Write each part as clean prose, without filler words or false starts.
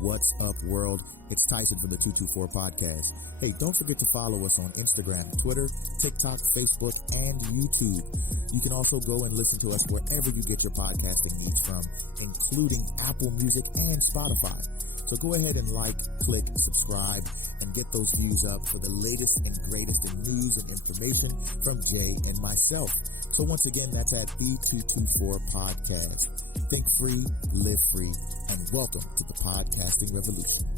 What's up, world? It's Tyson from the 224 Podcast. Hey, don't forget to follow us on Instagram, Twitter, TikTok, Facebook, and YouTube. You can also go and listen to us wherever you get your podcasting needs from, including Apple Music and Spotify. So go ahead and like, click, subscribe, and get those views up for the latest and greatest in news and information from Jay and myself. So once again, that's at the 224 Podcast. Think free, live free, and welcome to the podcasting revolution.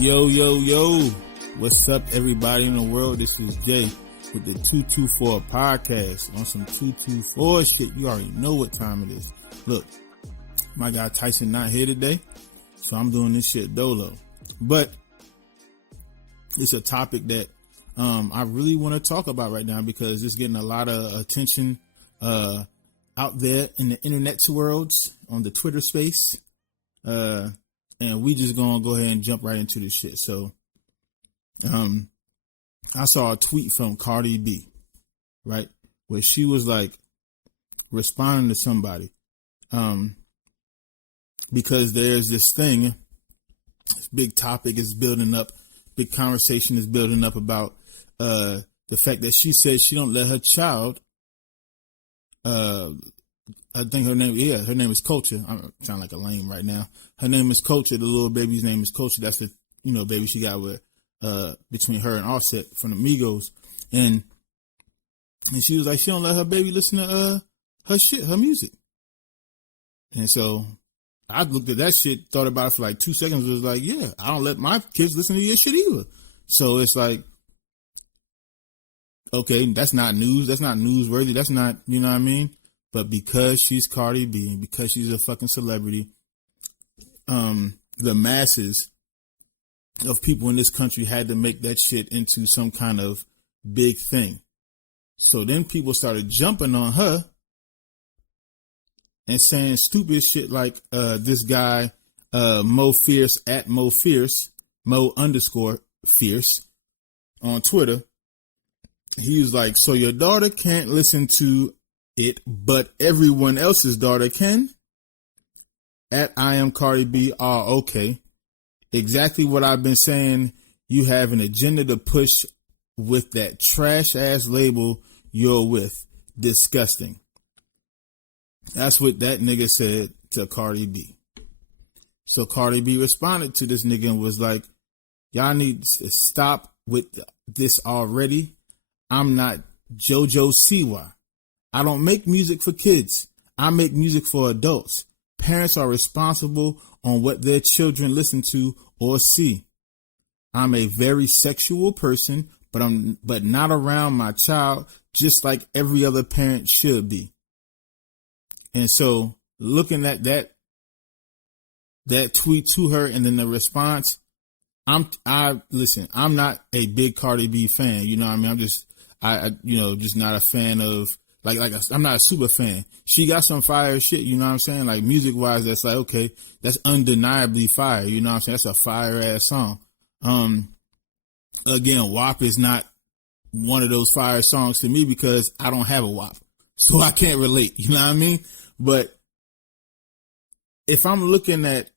Yo, what's up, everybody in the world? This is Jay with the 224 Podcast on some 224 shit. You already know what time it is. Look, my guy Tyson not here today, so I'm doing this shit dolo. But it's a topic that I really want to talk about right now because it's getting a lot of attention out there in the internet worlds, on the Twitter space. And we just gonna go ahead and jump right into this shit. So, I saw a tweet from Cardi B, right, where she was like responding to somebody, because there's this thing, this big topic is building up, big conversation is building up about the fact that she said she don't let her child, I think her name is Culture. I sound like a lame right now. Her name is Culture. The little baby's name is Culture. That's the, baby she got with, between her and Offset from the Migos. And she was like, she don't let her baby listen to, her music. And so I looked at that shit, thought about it for like 2 seconds. Was like, yeah, I don't let my kids listen to your shit either. So it's like, okay, that's not news. That's not newsworthy. That's not, you know what I mean? But because she's Cardi B and because she's a fucking celebrity, the masses of people in this country had to make that shit into some kind of big thing. So then people started jumping on her and saying stupid shit like this guy, Mo Fierce at Mo Fierce, Mo_Fierce on Twitter. He was like, so your daughter can't listen to it, but everyone else's daughter can? At I am Cardi B. Oh, okay. Exactly what I've been saying. You have an agenda to push with that trash ass label you're with. Disgusting. That's what that nigga said to Cardi B. So Cardi B responded to this nigga and was like, y'all need to stop with this already. I'm not JoJo Siwa. I don't make music for kids. I make music for adults. Parents are responsible on what their children listen to or see. I'm a very sexual person, but not around my child, just like every other parent should be. And so looking at that tweet to her and then the response, I'm not a big Cardi B fan. You know what I mean? I'm just, just not a fan of, I'm not a super fan. She got some fire shit, you know what I'm saying? Like music wise, that's like, okay, that's undeniably fire. You know what I'm saying? That's a fire ass song. Again, WAP is not one of those fire songs to me because I don't have a WAP. So I can't relate, you know what I mean? But if I'm looking at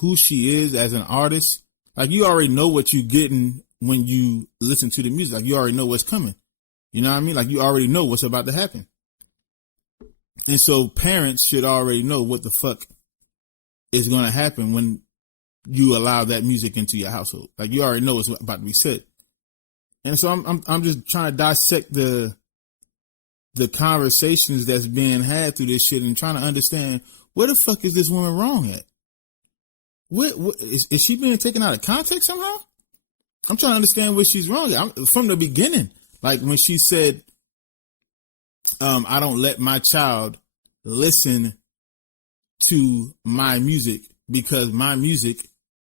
who she is as an artist, like you already know what you're getting when you listen to the music. Like you already know what's coming. You know what I mean? Like you already know what's about to happen. And so parents should already know what the fuck is going to happen when you allow that music into your household. Like you already know what's about to be said. And so I'm just trying to dissect the conversations that's being had through this shit and trying to understand where the fuck is this woman wrong at? What is she being taken out of context somehow? I'm trying to understand where she's wrong at. From the beginning. Like when she said, I don't let my child listen to my music because my music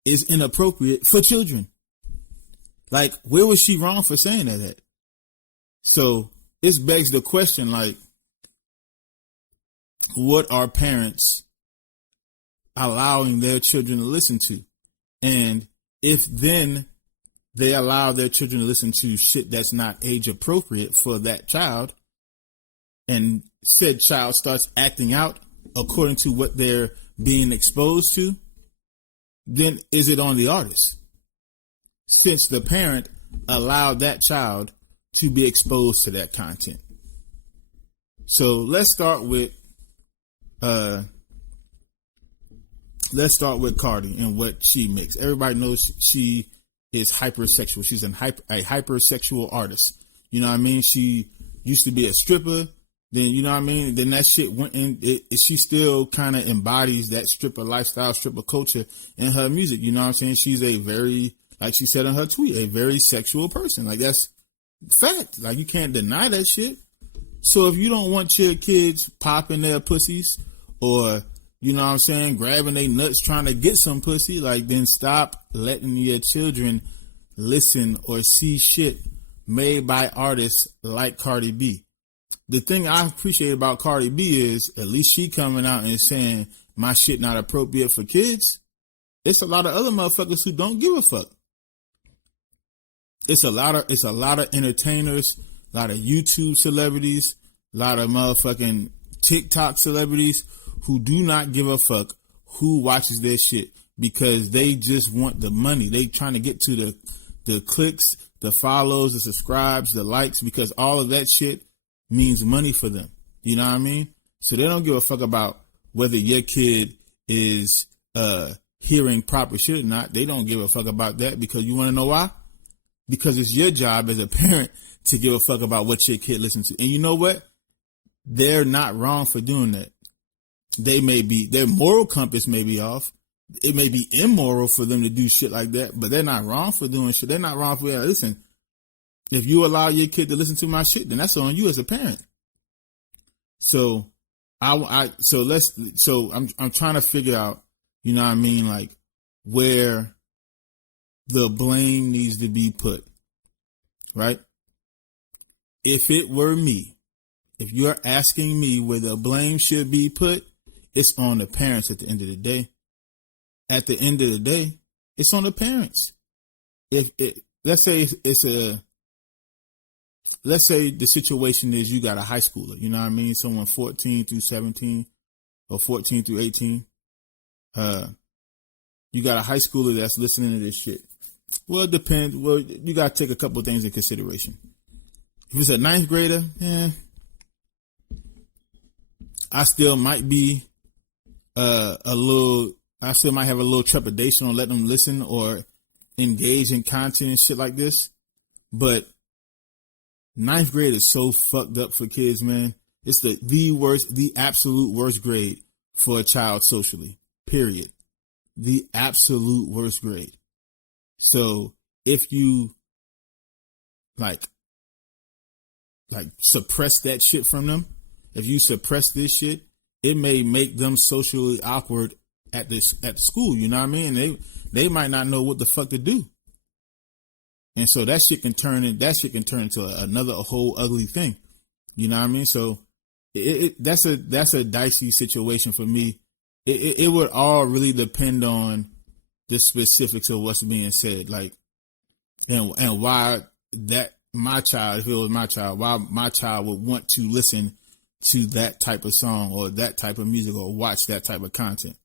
is inappropriate for children. Like, where was she wrong for saying that at? So this begs the question, like, what are parents allowing their children to listen to. And if then they allow their children to listen to shit that's not age appropriate for that child, and said child starts acting out according to what they're being exposed to, then is it on the artist? Since the parent allowed that child to be exposed to that content. So let's start with Cardi and what she makes. Everybody knows she is hypersexual. She's a hypersexual artist. You know what I mean? She used to be a stripper. Then, you know what I mean? Then that shit went in. She still kind of embodies that stripper lifestyle, stripper culture in her music. You know what I'm saying? She's a very, like she said in her tweet, a very sexual person. Like, that's fact. Like, you can't deny that shit. So if you don't want your kids popping their pussies or, you know what I'm saying, grabbing their nuts trying to get some pussy, like, then stop letting your children listen or see shit made by artists like Cardi B. The thing I appreciate about Cardi B is at least she coming out and saying my shit not appropriate for kids. It's a lot of other motherfuckers who don't give a fuck. It's a lot of entertainers, a lot of YouTube celebrities, a lot of motherfucking TikTok celebrities who do not give a fuck who watches their shit because they just want the money. They trying to get to the clicks, the follows, the subscribes, the likes, because all of that shit means money for them. You know what I mean? So they don't give a fuck about whether your kid is hearing proper shit or not. They don't give a fuck about that, because you want to know why? Because it's your job as a parent to give a fuck about what your kid listens to. And you know what? They're not wrong for doing that. Their moral compass may be off. It may be immoral for them to do shit like that, but they're not wrong for doing shit. They're not wrong for listen. If you allow your kid to listen to my shit, then that's on you as a parent. So I'm trying to figure out, you know what I mean, like where the blame needs to be put, right? If it were me, if you're asking me where the blame should be put, it's on the parents at the end of the day. At the end of the day, it's on the parents. Let's say the situation is you got a high schooler, you know what I mean? Someone 14 through 17 or 14 through 18. You got a high schooler that's listening to this shit. Well, it depends. Well, you got to take a couple of things in consideration. If it's a ninth grader, I still might be I still might have a little trepidation on letting them listen or engage in content and shit like this. But ninth grade is so fucked up for kids, man. It's the absolute worst grade for a child socially, period. The absolute worst grade. So if you like suppress that shit from them, if you suppress this shit, it may make them socially awkward at the school, you know what I mean? They might not know what the fuck to do. And so that shit can turn into another whole ugly thing. You know what I mean? So that's a dicey situation for me. It would all really depend on the specifics of what's being said, like, and why that my child, if it was my child, why my child would want to listen to that type of song or that type of music or watch that type of content.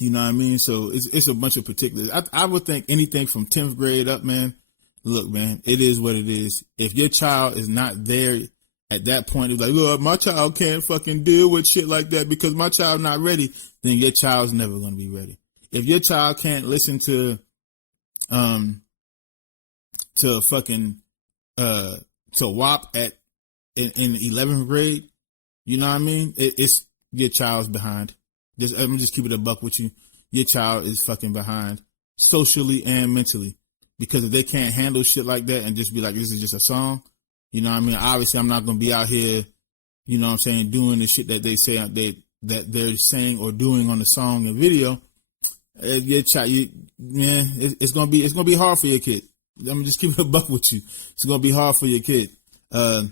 You know what I mean? So it's a bunch of particulars. I would think anything from 10th grade up, man. Look, man, it is what it is. If your child is not there at that point, it's like, look, my child can't fucking deal with shit like that because my child not ready, then your child's never going to be ready. If your child can't listen to WAP in 11th grade, you know what I mean? It's your child's behind. I'm just keep it a buck with you. Your child is fucking behind socially and mentally, because if they can't handle shit like that and just be like, this is just a song, you know what I mean? Obviously, I'm not going to be out here, you know what I'm saying, doing the shit that they say that they're saying or doing on the song and video. Your child, it's gonna be hard for your kid. I'm gonna just keep it a buck with you. It's gonna be hard for your kid. 10th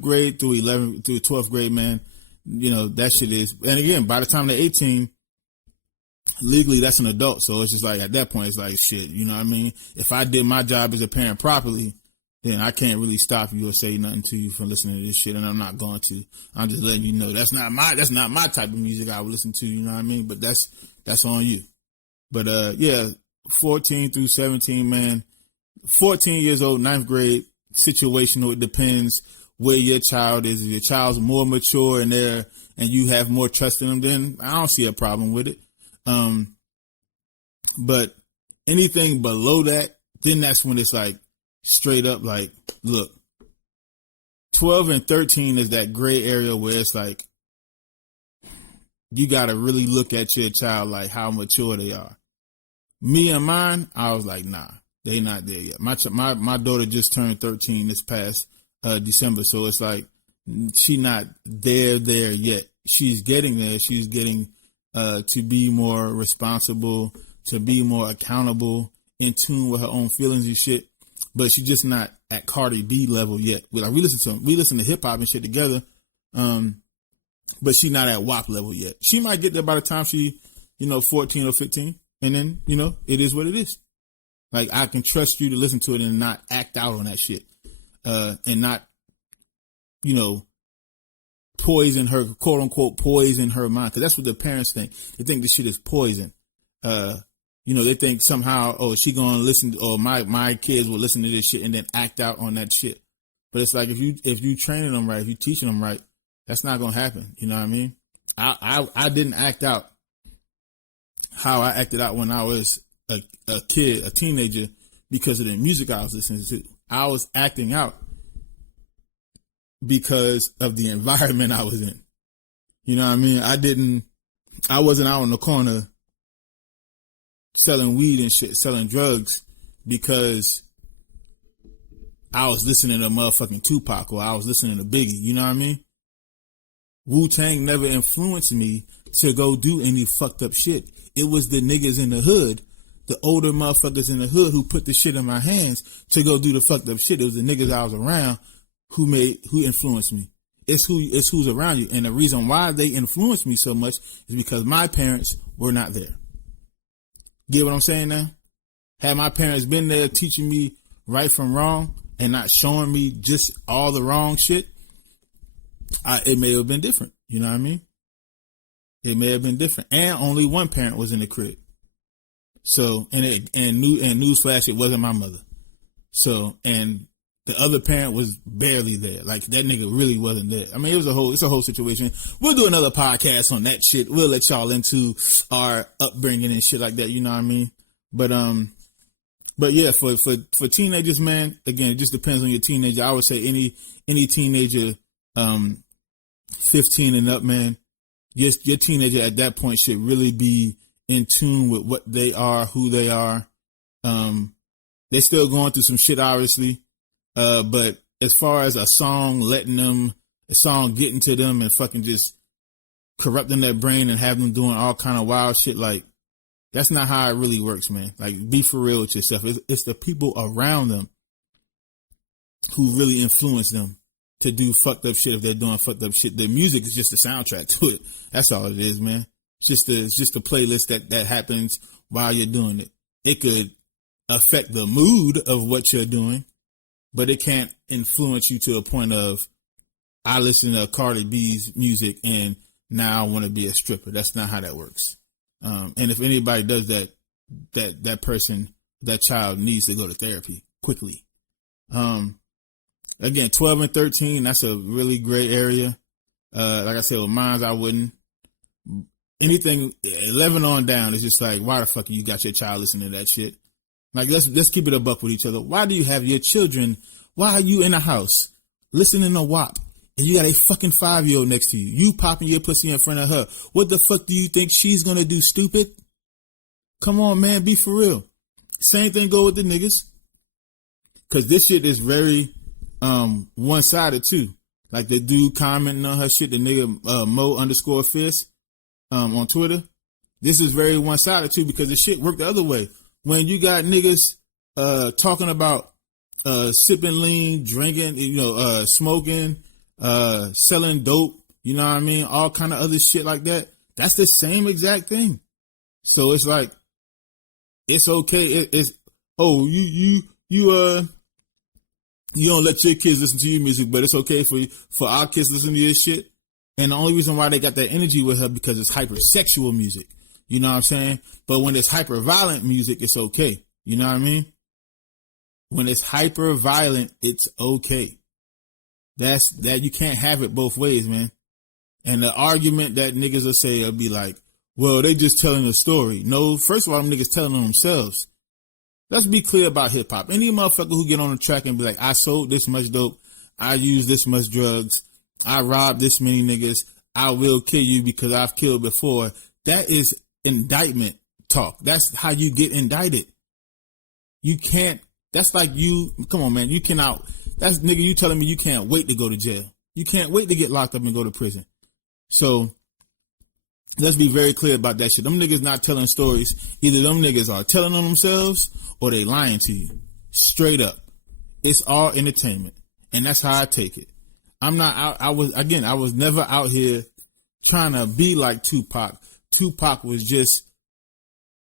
grade through 12th grade, man. that shit is. And again, by the time they're 18, legally that's an adult. So it's just like at that point, it's like shit. You know what I mean? If I did my job as a parent properly, then I can't really stop you or say nothing to you from listening to this shit, and I'm not going to. I'm just letting you know that's not my type of music I would listen to. You know what I mean? But that's on you. But 14 through 17, man. 14 years old, 9th grade, situational. It depends where your child is. If your child's more mature and you have more trust in them, then I don't see a problem with it. But anything below that, then that's when it's like straight up like, look, 12 and 13 is that gray area where it's like, you got to really look at your child like how mature they are. Me and mine, I was like, nah, they not there yet. My daughter just turned 13 this past December, so it's like she not there yet. She's getting there. She's getting to be more responsible, to be more accountable, in tune with her own feelings and shit. But she's just not at Cardi B level yet. We listen to hip hop and shit together, but she's not at WAP level yet. She might get there by the time she, 14 or 15, and then it is what it is. Like, I can trust you to listen to it and not act out on that shit, and not, poison her, quote unquote, poison her mind. Cause that's what the parents think. They think this shit is poison. They think somehow, she gonna listen, or my kids will listen to this shit and then act out on that shit. But it's like, if you training them right, if you teaching them right, that's not gonna happen. You know what I mean? I didn't act out how I acted out when I was a kid, a teenager, because of the music I was listening to. I was acting out because of the environment I was in. You know what I mean? I wasn't out on the corner selling weed and shit, selling drugs, because I was listening to motherfucking Tupac or I was listening to Biggie. You know what I mean? Wu-Tang never influenced me to go do any fucked up shit. It was the niggas in the hood, the older motherfuckers in the hood, who put the shit in my hands to go do the fucked up shit. It was the niggas I was around who influenced me. It's who's around you. And the reason why they influenced me so much is because my parents were not there. Get what I'm saying now? Had my parents been there teaching me right from wrong and not showing me just all the wrong shit, it may have been different. You know what I mean? It may have been different. And only one parent was in the crib. So, and newsflash, it wasn't my mother. So, and the other parent was barely there. Like, that nigga really wasn't there. I mean, it's a whole situation. We'll do another podcast on that shit. We'll let y'all into our upbringing and shit like that. You know what I mean? But yeah, for teenagers, man, again, it just depends on your teenager. I would say any teenager, 15 and up, man, your teenager at that point should really be in tune with what they are, who they are. They're still going through some shit, obviously. But as far as a song getting to them and fucking just corrupting their brain and having them doing all kind of wild shit, like, that's not how it really works, man. Like, be for real with yourself. It's the people around them who really influence them to do fucked up shit if they're doing fucked up shit. The music is just a soundtrack to it. That's all it is, man. It's just a playlist that happens while you're doing it. It could affect the mood of what you're doing, but it can't influence you to a point of, I listen to Cardi B's music and now I want to be a stripper. That's not how that works. And if anybody does that person, that child needs to go to therapy quickly. Again, 12 and 13, that's a really great area. Like I said, with mine, I wouldn't. Anything 11 on down is just like, why the fuck you got your child listening to that shit? Like, let's keep it a buck with each other. Why do you have your children? Why are you in a house listening to WAP and you got a fucking 5-year-old next to you? You popping your pussy in front of her. What the fuck do you think she's gonna do, stupid? Come on, man, be for real. Same thing go with the niggas. Cause this shit is very one-sided too. Like the dude commenting on her shit, the nigga Mo_Fist on Twitter. This is very one-sided too, because the shit worked the other way. When you got niggas talking about sipping lean, drinking, smoking, selling dope, you know what I mean? All kind of other shit like that. That's the same exact thing. So it's like, it's okay. It's oh, you don't let your kids listen to your music, but it's okay for our kids to listen to your shit. And the only reason why they got that energy with her because it's hypersexual music. You know what I'm saying? But when it's hyper violent music, it's okay. You know what I mean? When it's hyper violent, it's okay. That you can't have it both ways, man. And the argument that niggas will say will be like, well, they just telling a story. No, first of all, them niggas telling on themselves. Let's be clear about hip hop. Any motherfucker who get on the track and be like, I sold this much dope, I used this much drugs, I robbed this many niggas, I will kill you because I've killed before. That is indictment talk. That's how you get indicted. You can't, that's like you, come on, man, you cannot, that's nigga, you telling me you can't wait to go to jail. You can't wait to get locked up and go to prison. So let's be very clear about that shit. Them niggas not telling stories. Either them niggas are telling on themselves or they lying to you. Straight up. It's all entertainment. And that's how I take it. I'm not out. I was never out here trying to be like Tupac. Tupac was just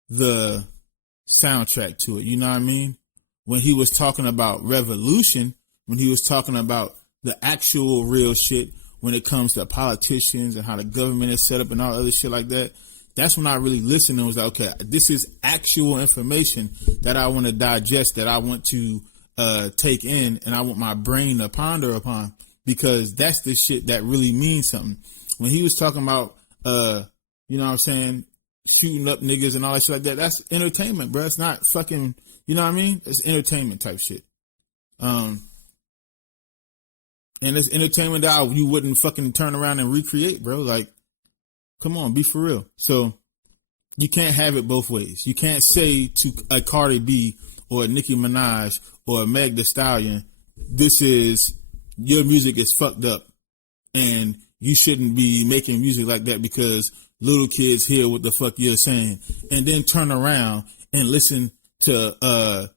the soundtrack to it. You know what I mean? When he was talking about revolution, when he was talking about the actual real shit, when it comes to politicians and how the government is set up and all other shit like that, that's when I really listened and was like, okay, this is actual information that I want to digest, that I want to take in, and I want my brain to ponder upon, because that's the shit that really means something. When he was talking about, you know what I'm saying, shooting up niggas and all that shit like that, that's entertainment, bro. It's not fucking, you know what I mean? It's entertainment type shit. And it's entertainment that you wouldn't fucking turn around and recreate, bro. Like, come on, be for real. So you can't have it both ways. You can't say to a Cardi B or a Nicki Minaj or a Meg Thee Stallion, your music is fucked up and you shouldn't be making music like that because little kids hear what the fuck you're saying, and then turn around and listen to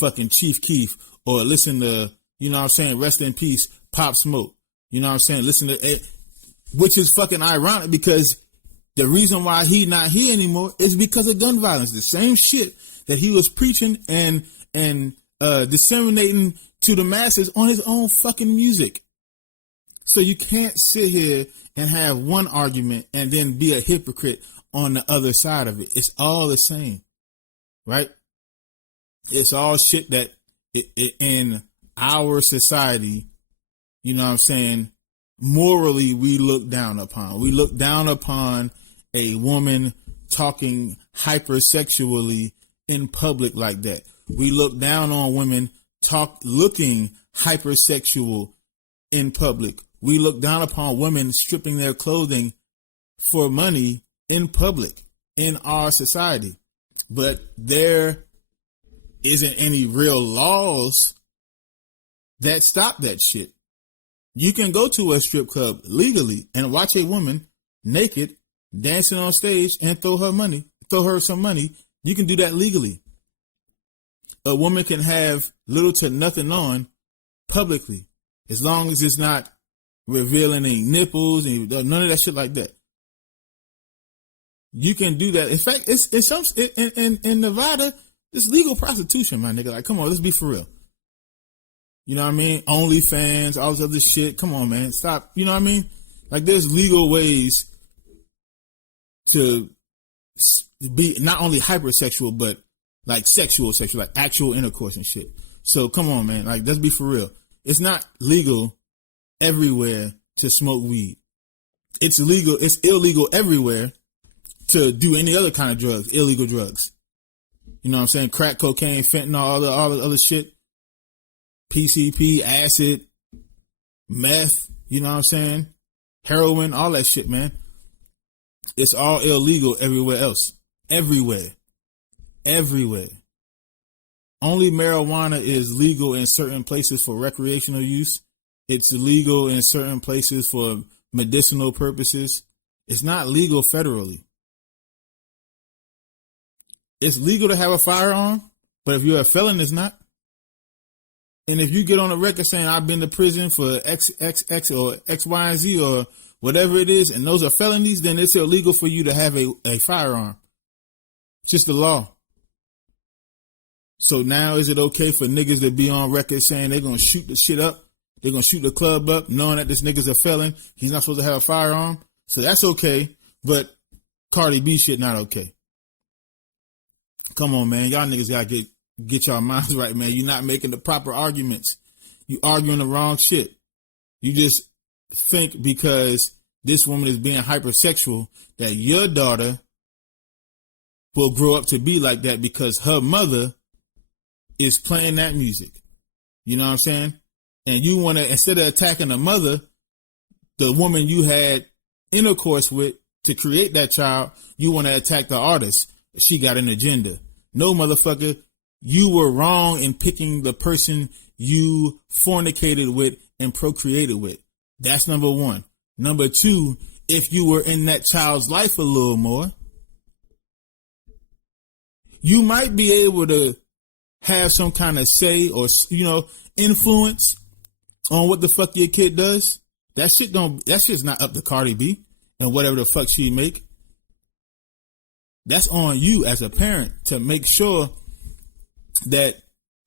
fucking Chief Keef, or listen to, you know what I'm saying, rest in peace, Pop Smoke. You know what I'm saying? Listen to it, which is fucking ironic because the reason why he not here anymore is because of gun violence. The same shit that he was preaching and disseminating to the masses on his own fucking music. So you can't sit here and have one argument and then be a hypocrite on the other side of it. It's all the same, right? It's all shit that in our society, you know what I'm saying, morally we look down upon. We look down upon a woman talking hypersexually in public like that. We look down on women looking hypersexual in public. We look down upon women stripping their clothing for money in public in our society. But there isn't any real laws that stop that shit. You can go to a strip club legally and watch a woman naked dancing on stage and throw her some money. You can do that legally. A woman can have little to nothing on publicly, as long as it's not revealing any nipples and none of that shit like that. You can do that. In fact, in Nevada, it's legal prostitution, my nigga. Like, come on, let's be for real. You know what I mean? OnlyFans, all this other shit. Come on, man. Stop. You know what I mean? Like, there's legal ways to be not only hypersexual, but like sexual, like actual intercourse and shit. So come on, man. Like, let's be for real. It's not legal everywhere to smoke weed. It's illegal everywhere to do any other kind of drugs, illegal drugs. You know what I'm saying? Crack cocaine, fentanyl, all the other shit. PCP, acid, meth, you know what I'm saying? Heroin, all that shit, man. It's all illegal everywhere else. Everywhere. Only marijuana is legal in certain places for recreational use. It's illegal in certain places for medicinal purposes. It's not legal federally. It's legal to have a firearm, but if you're a felon, it's not. And if you get on a record saying I've been to prison for X or X, Y, and Z, or whatever it is, and those are felonies, then it's illegal for you to have a firearm. It's just the law. So now is it okay for niggas to be on record saying they're going to shoot the shit up? They're going to shoot the club up knowing that this nigga's a felon. He's not supposed to have a firearm. So that's okay. But Cardi B shit not okay. Come on, man. Y'all niggas got to get y'all minds right, man. You're not making the proper arguments. You arguing the wrong shit. You just think because this woman is being hypersexual that your daughter will grow up to be like that because her mother is playing that music. You know what I'm saying? And you want to, instead of attacking the mother, the woman you had intercourse with to create that child, you want to attack the artist. She got an agenda. No, motherfucker, you were wrong in picking the person you fornicated with and procreated with. That's number one. Number two, if you were in that child's life a little more, you might be able to have some kind of say or, influence on what the fuck your kid does. That shit's not up to Cardi B and whatever the fuck she make. That's on you as a parent to make sure that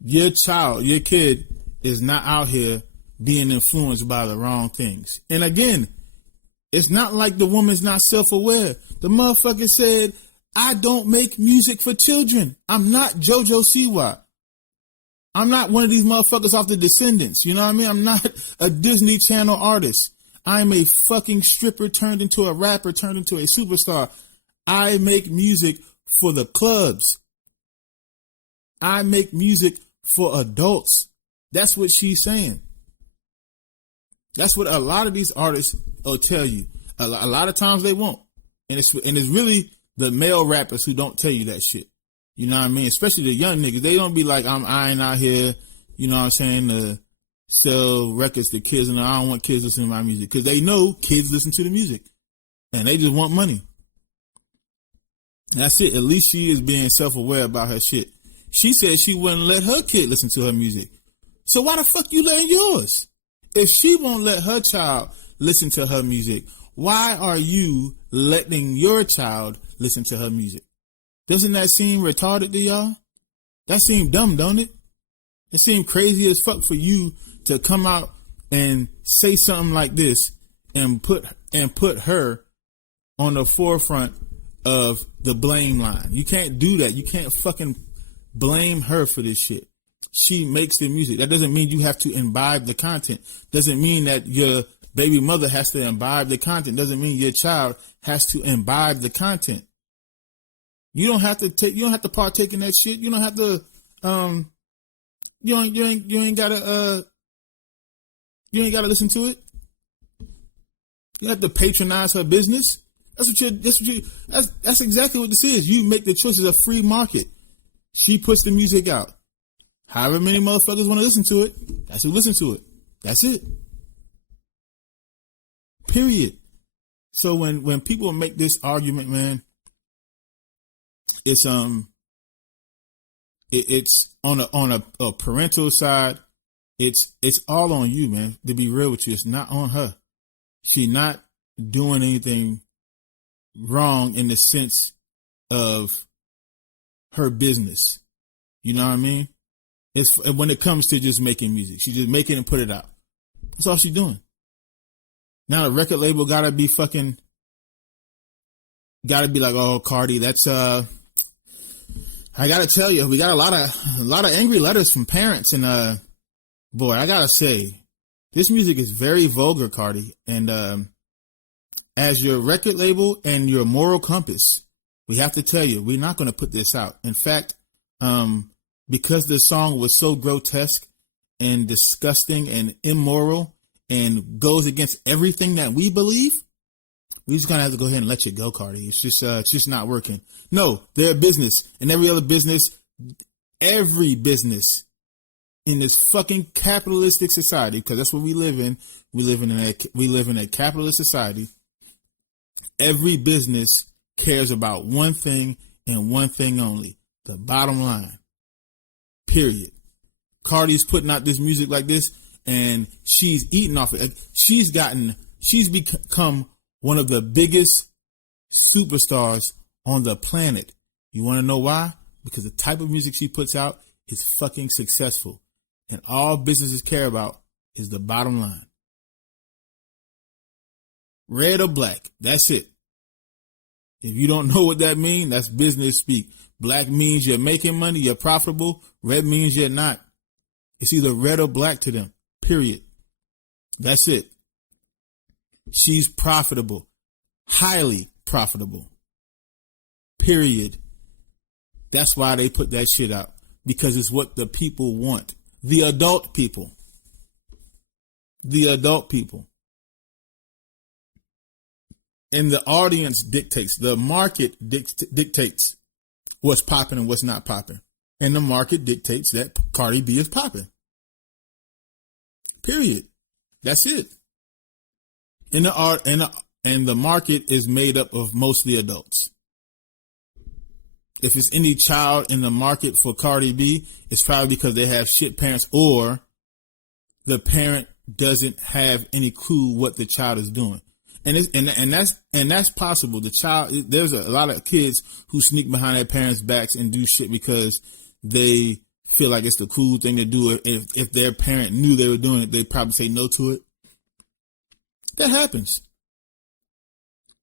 your child, your kid is not out here being influenced by the wrong things. And again, it's not like the woman's not self-aware. The motherfucker said, I don't make music for children. I'm not JoJo Siwa. I'm not one of these motherfuckers off The Descendants. You know what I mean? I'm not a Disney Channel artist. I'm a fucking stripper turned into a rapper, turned into a superstar. I make music for the clubs. I make music for adults. That's what she's saying. That's what a lot of these artists will tell you. A lot of times they won't. And it's really the male rappers who don't tell you that shit. You know what I mean? Especially the young niggas. They don't be like, I ain't out here, you know what I'm saying, to sell records to kids, and I don't want kids listening to my music. Because they know kids listen to the music. And they just want money. That's it. At least she is being self-aware about her shit. She said she wouldn't let her kid listen to her music. So why the fuck you letting yours? If she won't let her child listen to her music, why are you letting your child listen to her music? Doesn't that seem retarded to y'all? That seem dumb, don't it? It seems crazy as fuck for you to come out and say something like this and put her on the forefront of the blame line. You can't do that. You can't fucking blame her for this shit. She makes the music. That doesn't mean you have to imbibe the content. Doesn't mean that your baby mother has to imbibe the content. Doesn't mean your child has to imbibe the content. You don't have to partake in that shit. You don't have to you ain't gotta listen to it. You have to patronize her business. That's exactly what this is. You make the choice. It's a free market. She puts the music out. However many motherfuckers want to listen to it, that's who listen to it. That's it. Period. So when people make this argument, man, it's on a parental side. It's all on you, man. To be real with you, it's not on her. She's not doing anything wrong in the sense of her business. You know what I mean? It's when it comes to just making music, she just make it and put it out. That's all she's doing. Now the record label gotta be like, oh, Cardi, that's I gotta tell you, we got a lot of angry letters from parents, and boy, I gotta say, this music is very vulgar, Cardi, and as your record label and your moral compass, we have to tell you, we're not going to put this out. In fact, because the song was so grotesque and disgusting and immoral and goes against everything that we believe, we just gonna have to go ahead and let you go, Cardi. It's just not working. No, they're a business, and every business in this fucking capitalistic society, because that's what we live in. We live in a capitalist society. Every business cares about one thing and one thing only: the bottom line. Period. Cardi's putting out this music like this, and she's eating off it. She's gotten She's become one of the biggest superstars on the planet. You want to know why? Because the type of music she puts out is fucking successful. And all businesses care about is the bottom line. Red or black, that's it. If you don't know what that means, that's business speak. Black means you're making money, you're profitable. Red means you're not. It's either red or black to them, period. That's it. She's profitable, highly profitable, period. That's why they put that shit out, because it's what the people want. The adult people. The adult people. And the audience dictates, the market dictates what's popping and what's not popping. And the market dictates that Cardi B is popping. Period. That's it. And the market is made up of mostly adults. If it's any child in the market for Cardi B, it's probably because they have shit parents, or the parent doesn't have any clue what the child is doing. And that's possible. The child, there's a lot of kids who sneak behind their parents' backs and do shit because they feel like it's the cool thing to do. If their parent knew they were doing it, they'd probably say no to it. That happens.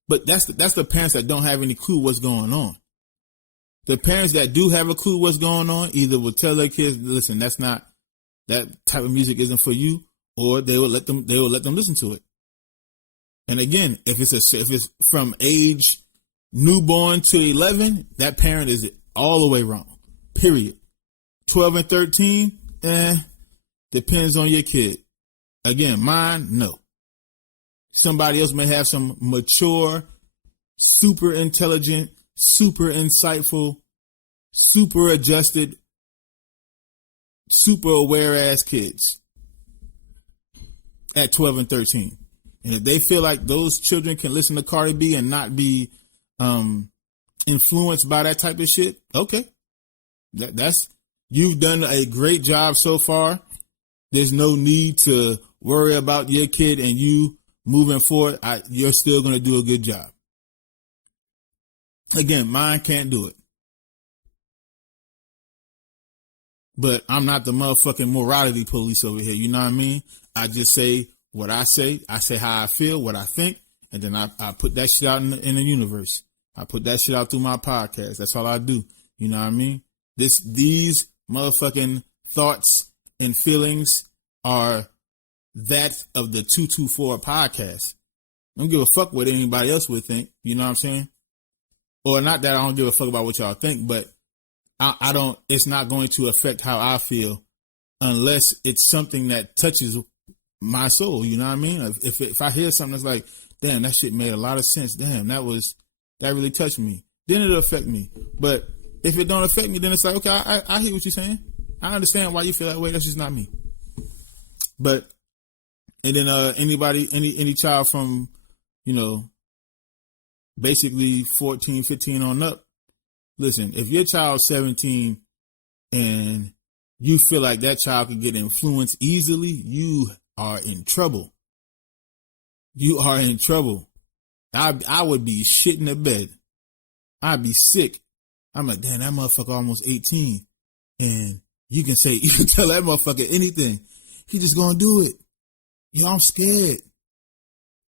But that's the parents that don't have any clue what's going on. The parents that do have a clue what's going on either will tell their kids, listen, that type of music isn't for you, or they will let them listen to it. And again, if it's from age newborn to 11, that parent is all the way wrong. Period. 12 and 13, depends on your kid. Again, mine, no. Somebody else may have some mature, super intelligent, super insightful, super adjusted, super aware ass kids at 12 and 13. And if they feel like those children can listen to Cardi B and not be influenced by that type of shit, okay. That's you've done a great job so far. There's no need to worry about your kid and you moving forward. You're still going to do a good job. Again, mine can't do it. But I'm not the motherfucking morality police over here. You know what I mean? I just say what I say how I feel, what I think, and then I put that shit out in the universe. I put that shit out through my podcast. That's all I do. You know what I mean? These motherfucking thoughts and feelings are that of the 224 podcast. I don't give a fuck what anybody else would think. You know what I'm saying? Or not that I don't give a fuck about what y'all think, but I don't, it's not going to affect how I feel unless it's something that touches my soul. You know what I mean? If I hear something that's like, damn, that shit made a lot of sense. Damn, that really touched me. Then it'll affect me. But if it don't affect me, then it's like, okay, I hear what you're saying. I understand why you feel that way. That's just not me. But, and then any child from, basically 14, 15 on up, listen, if your child's 17 and you feel like that child can get influenced easily, you are in trouble. You are in trouble. I would be shitting the bed. I'd be sick. I'm like, damn, that motherfucker almost 18. And you can tell that motherfucker anything. He just gonna do it. Yo, I'm scared.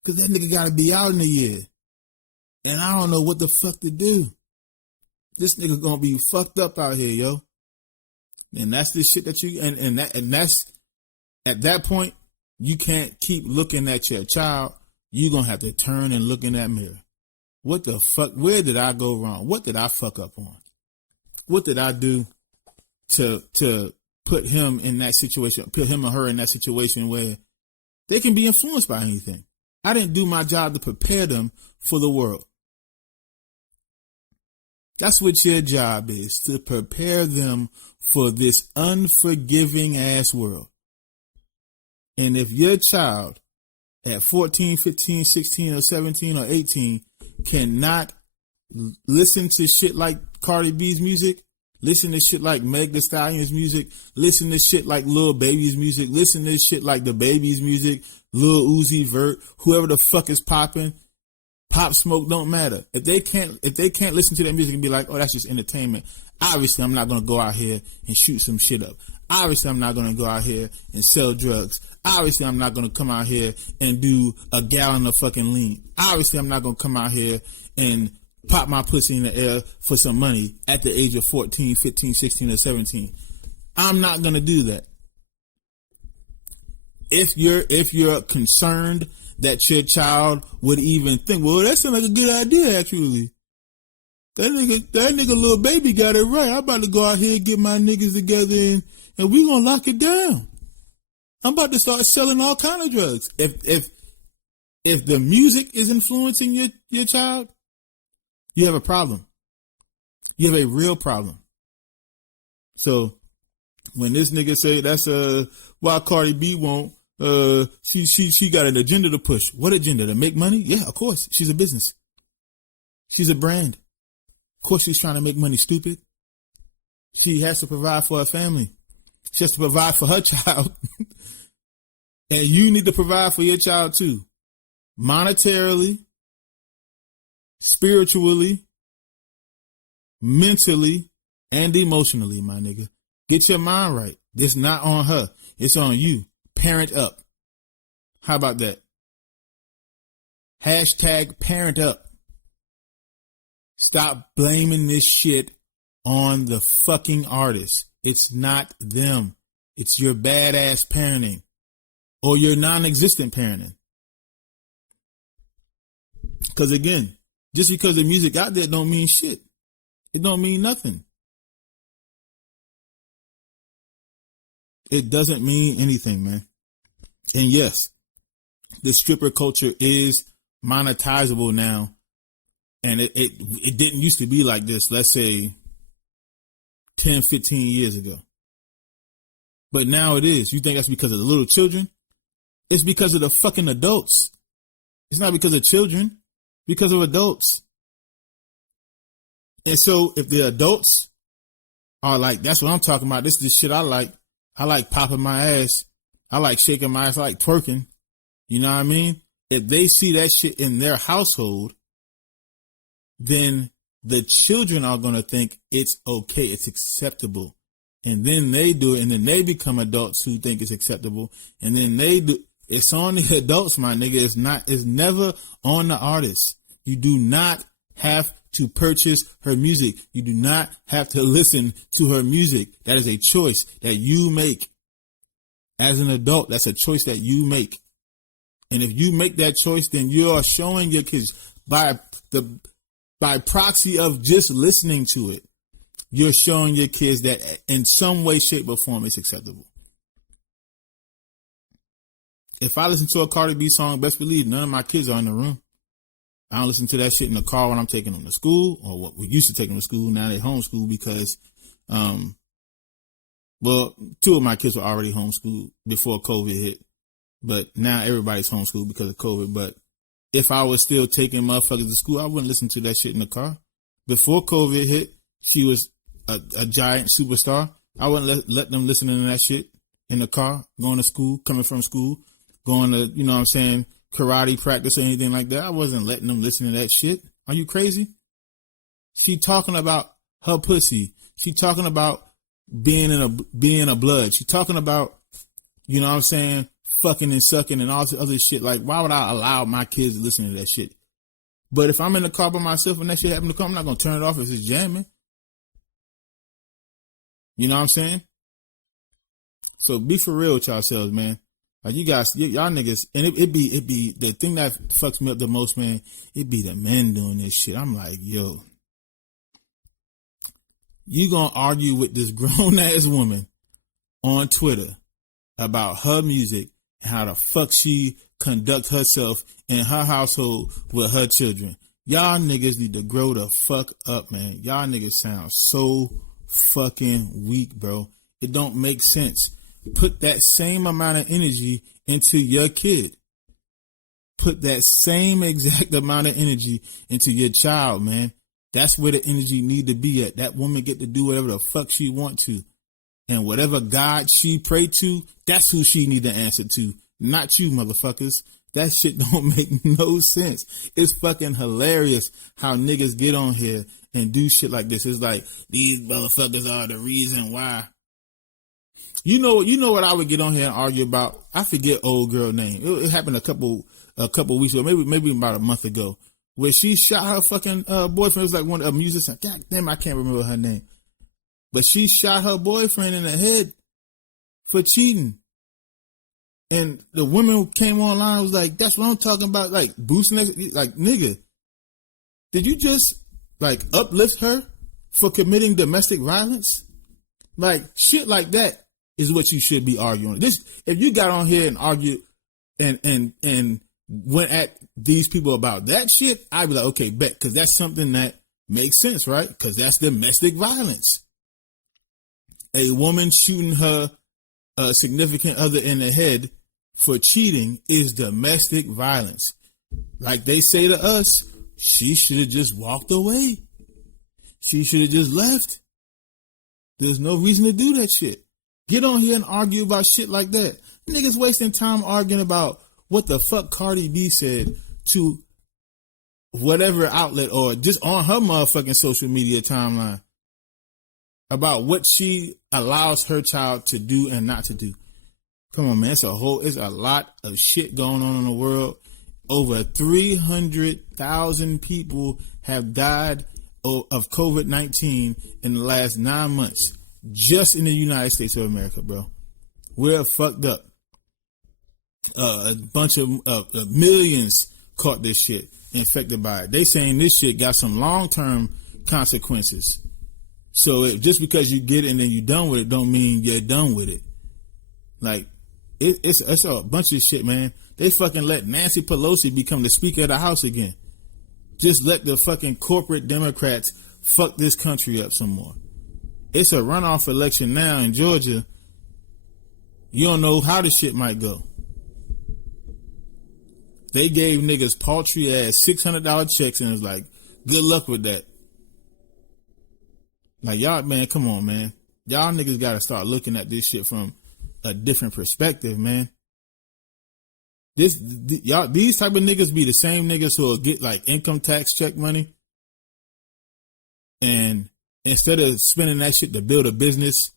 Cause that nigga gotta be out in a year. And I don't know what the fuck to do. This nigga gonna be fucked up out here, yo. And that's the shit that you and that's at that point, you can't keep looking at your child. You're gonna have to turn and look in that mirror. What the fuck? Where did I go wrong? What did I fuck up on? What did I do to put him in that situation, put him or her in that situation where they can be influenced by anything? I didn't do my job to prepare them for the world. That's what your job is, to prepare them for this unforgiving ass world. And if your child at 14, 15, 16, or 17, or 18 cannot listen to shit like Cardi B's music, listen to shit like Meg Thee Stallion's music, listen to shit like Lil Baby's music, listen to shit like the Baby's music, Lil Uzi Vert, whoever the fuck is popping, Pop Smoke, don't matter. If they can't listen to that music and be like, oh, that's just entertainment. Obviously, I'm not gonna go out here and shoot some shit up. Obviously, I'm not gonna go out here and sell drugs. Obviously, I'm not gonna come out here and do a gallon of fucking lean. Obviously, I'm not gonna come out here and pop my pussy in the air for some money at the age of 14, 15, 16, or 17. I'm not gonna do that. If you're concerned that your child would even think, well, that sounds like a good idea, actually. That nigga little baby got it right. I'm about to go out here and get my niggas together and we gonna lock it down. I'm about to start selling all kind of drugs. If the music is influencing your child, you have a problem. You have a real problem. So when this nigga say that's why Cardi B won't, she got an agenda to push. What agenda? To make money? Yeah, of course. She's a business. She's a brand. Of course she's trying to make money, stupid. She has to provide for her family. She has to provide for her child. And you need to provide for your child too. Monetarily, spiritually, mentally, and emotionally, my nigga. Get your mind right. It's not on her. It's on you. Parent up. How about that? Hashtag parent up. Stop blaming this shit on the fucking artist. It's not them. It's your badass parenting or your non-existent parenting. Because again, just because the music out there don't mean shit. It don't mean nothing. It doesn't mean anything, man. And yes, the stripper culture is monetizable now. And it didn't used to be like this, let's say 10, 15 years ago. But now it is. You think that's because of the little children? It's because of the fucking adults. It's not because of children, because of adults. And so if the adults are like, that's what I'm talking about. This is the shit I like. I like popping my ass. I like shaking my ass. I like twerking. You know what I mean? If they see that shit in their household, then the children are going to think it's okay, it's acceptable. And then they do it, and then they become adults who think it's acceptable. And then they do. It's on the adults, my nigga. It's never on the artist. You do not have to purchase her music. You do not have to listen to her music. That is a choice that you make. As an adult, that's a choice that you make. And if you make that choice, then you are showing your kids by proxy of just listening to it, you're showing your kids that in some way, shape, or form it's acceptable. If I listen to a Cardi B song, best believe none of my kids are in the room. I don't listen to that shit in the car when I'm taking them to school, or what we used to take them to school. Now they homeschool because, well, two of my kids were already homeschooled before COVID hit, but now everybody's homeschooled because of COVID. But if I was still taking motherfuckers to school, I wouldn't listen to that shit in the car. Before COVID hit, she was a giant superstar. I wouldn't let them listen to that shit in the car, going to school, coming from school, going to, you know what I'm saying, karate practice or anything like that. I wasn't letting them listen to that shit. Are you crazy? She talking about her pussy. She talking about being a blood. She talking about, you know what I'm saying, fucking and sucking and all this other shit. Like, why would I allow my kids to listen to that shit? But if I'm in the car by myself and that shit happen to come, I'm not going to turn it off if it's jamming. You know what I'm saying? So be for real with yourselves, man. Like you guys, y'all niggas, and it be the thing that fucks me up the most, man. It be the men doing this shit. I'm like, yo, you gonna argue with this grown ass woman on Twitter about her music and how the fuck she conduct herself in her household with her children. Y'all niggas need to grow the fuck up, man. Y'all niggas sound so fucking weak, bro. It don't make sense. Put that same amount of energy into your kid. Put that same exact amount of energy into your child, man. That's where the energy need to be at. That woman get to do whatever the fuck she want to. And whatever God she pray to, that's who she need to answer to. Not you, motherfuckers. That shit don't make no sense. It's fucking hilarious how niggas get on here and do shit like this. It's like, these motherfuckers are the reason why. You know what I would get on here and argue about? I forget old girl name. It happened a couple weeks ago, maybe about a month ago, where she shot her fucking boyfriend. It was like one of a musician. God damn, I can't remember her name. But she shot her boyfriend in the head for cheating. And the women came online and was like, that's what I'm talking about. Like, boosting, like, nigga, did you just, like, uplift her for committing domestic violence? Like, shit like that is what you should be arguing. This, if you got on here and argued and went at these people about that shit, I'd be like, okay, bet, because that's something that makes sense, right? Because that's domestic violence. A woman shooting her significant other in the head for cheating is domestic violence. Like they say to us, she should have just walked away. She should have just left. There's no reason to do that shit. Get on here and argue about shit like that. Niggas wasting time arguing about what the fuck Cardi B said to whatever outlet or just on her motherfucking social media timeline about what she allows her child to do and not to do. Come on, man. It's a lot of shit going on in the world. Over 300,000 people have died of COVID-19 in the last 9 months, just in the United States of America, bro. We're fucked up. A bunch of millions caught this shit, infected by it. They saying this shit got some long-term consequences. So just because you get it and then you're done with it, don't mean you're done with it. Like, it's a bunch of shit, man. They fucking let Nancy Pelosi become the Speaker of the House again. Just let the fucking corporate Democrats fuck this country up some more. It's a runoff election now in Georgia. You don't know how the shit might go. They gave niggas paltry ass $600 checks and it's like, good luck with that. Like, y'all, man, come on, man. Y'all niggas gotta start looking at this shit from a different perspective, man. These type of niggas be the same niggas who will get like income tax check money, and instead of spending that shit to build a business